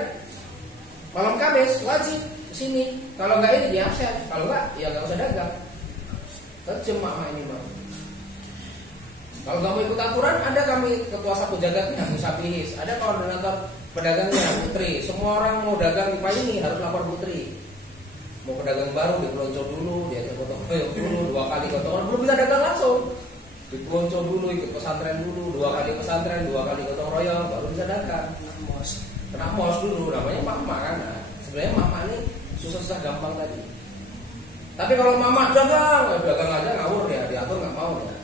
malam Kamis wajib kesini. Kalau nggak ini dia absen, kalau nggak ya nggak usah dagang. Kejem mama ini mah. Kalau nggak mau ikut aturan, ada kami ketua sapu jagatnya Musapihis, ada koordinator pedagangnya Putri. Semua orang mau dagang di Payung harus lapor Putri. Mau pedagang baru dipelonco dulu, diajak gotong royong dulu, 2 kali gotong royong, belum bisa dagang langsung. Dipelonco dulu, ikut pesantren dulu, 2 kali pesantren, 2 kali gotong royong, baru bisa dagang. Kena mos dulu, namanya mama kan. Nah, sebenarnya mama ini susah-susah gampang tadi. Tapi kalau mama dagang aja ngawur dia, diatur nggak mau ya.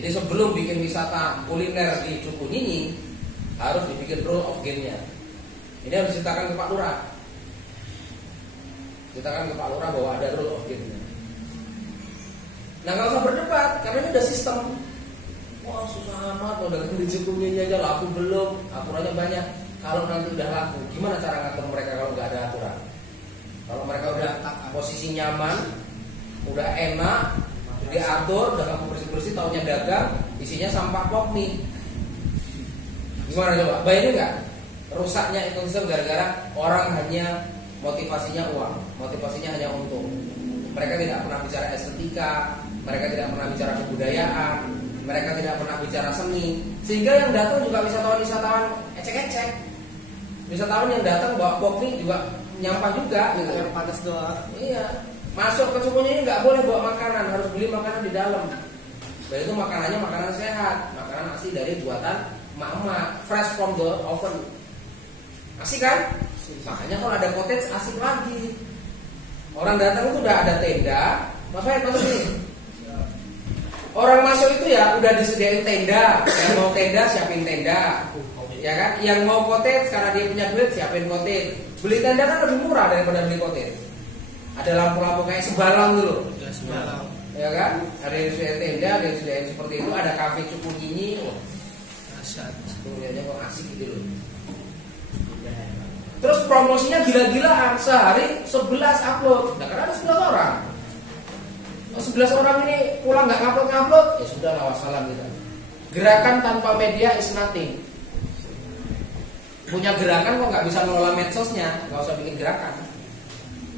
Jadi sebelum bikin wisata kuliner di Cukunini harus dibikin rule of game-nya. Ini harus diceritakan ke Pak Lurah. Ceritakan ke Pak Lurah bahwa ada rule of game-nya. Nah nggak usah berdebat karena ini udah sistem. Wah susah amat, udah di Cukunini aja laku belum, aturannya banyak. Kalau nanti udah laku, gimana cara ngatur mereka kalau nggak ada aturan? Kalau mereka udah posisi nyaman, udah enak, diatur, udah kamu bersih-bersih, taunya dagang, isinya sampah pop nih. Gimana coba? Bayangin nggak? Rusaknya ekosistem gara-gara orang hanya motivasinya uang, motivasinya hanya untung. Mereka tidak pernah bicara estetika, mereka tidak pernah bicara kebudayaan, mereka tidak pernah bicara seni, sehingga yang datang juga wisatawan ecek-ecek. Wisatawan yang datang bawa kopi juga nyampah juga, gitu. Yang panas doang. Iya. Masuk ke Cukunini ini nggak boleh bawa makanan, harus beli makanan di dalam. Dan itu makanannya makanan sehat, makanan asli dari buatan mama, fresh from the oven. Asik kan? Makanya kalau ada cottage asik lagi. Orang datang itu udah ada tenda. Mas Fahid masuk nih. Orang masuk itu ya udah disediain tenda. Yang mau tenda siapin tenda, ya kan? Yang mau cottage karena dia punya duit siapin cottage. Beli tenda kan lebih murah daripada beli cottage. Ada lampu-lampu kayak sembalang dulu. Ya, sembalang. Ya kan? Ada yang disediain tenda, ada yang disediain seperti itu. Ada kafe cukup gini. Asyik. Kemudiannya kok asik gitu loh. Terus promosinya gila-gilaan. Sehari 11 upload. Nah karena ada 11 orang. 11 orang ini pulang nggak ngupload, ya sudah lah wassalam kita. Gerakan tanpa media is nothing. Punya gerakan kok nggak bisa mengelola medsosnya, nggak usah bikin gerakan.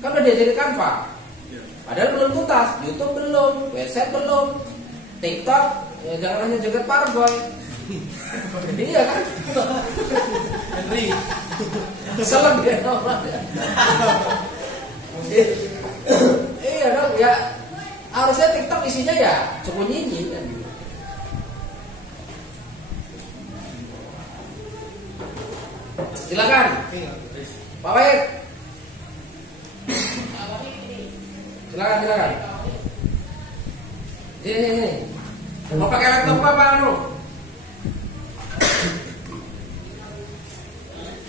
Kan udah diajarin Canva. Padahal belum tuntas, YouTube belum, website belum, TikTok, ya jangan hanya joget parboy. Iya kan? Henry. Seleb dia orang. Iya dong, ya. Harusnya TikTok isinya ya cukup nyanyi kan. Silakan, Pak Wahid. Silakan. Ini. Mau pakai laptop apa anu?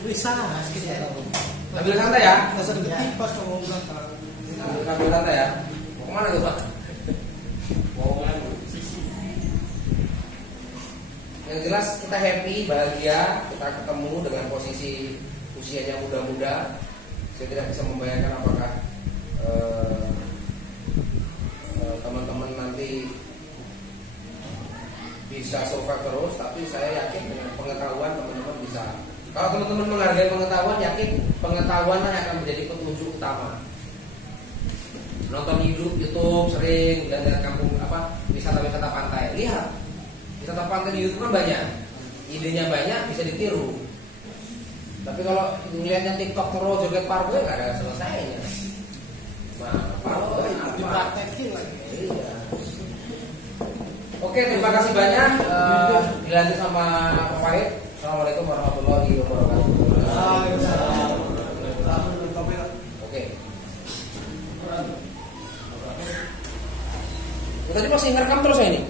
Bisa, kita Ambil santai ya. nggak usah deketin pas kalau belakang. Ambil santai ya. Mau kemana tuh Pak? Yang jelas kita happy, bahagia, kita ketemu dengan posisi usianya muda-muda. Saya tidak bisa membayangkan apakah teman-teman nanti bisa survive terus, tapi saya yakin dengan pengetahuan teman-teman bisa. Kalau teman-teman menghargai pengetahuan, yakin pengetahuan akan menjadi petunjuk utama. Nonton YouTube sering dan lihat kampung wisata-wisata pantai. Lihat wisata pantai di YouTube kan banyak, idenya banyak, bisa ditiru. Tapi kalau ngelihatnya TikTok terus joget parboy nggak ada selesainya. Nah, parboy Dipraktekin lagi. iya. Oke, terima kasih banyak. Dilanjut sama Pak Wahid. Assalamualaikum warahmatullahi wabarakatuh. Oke. Tadi masih ngerekam terus ya ini?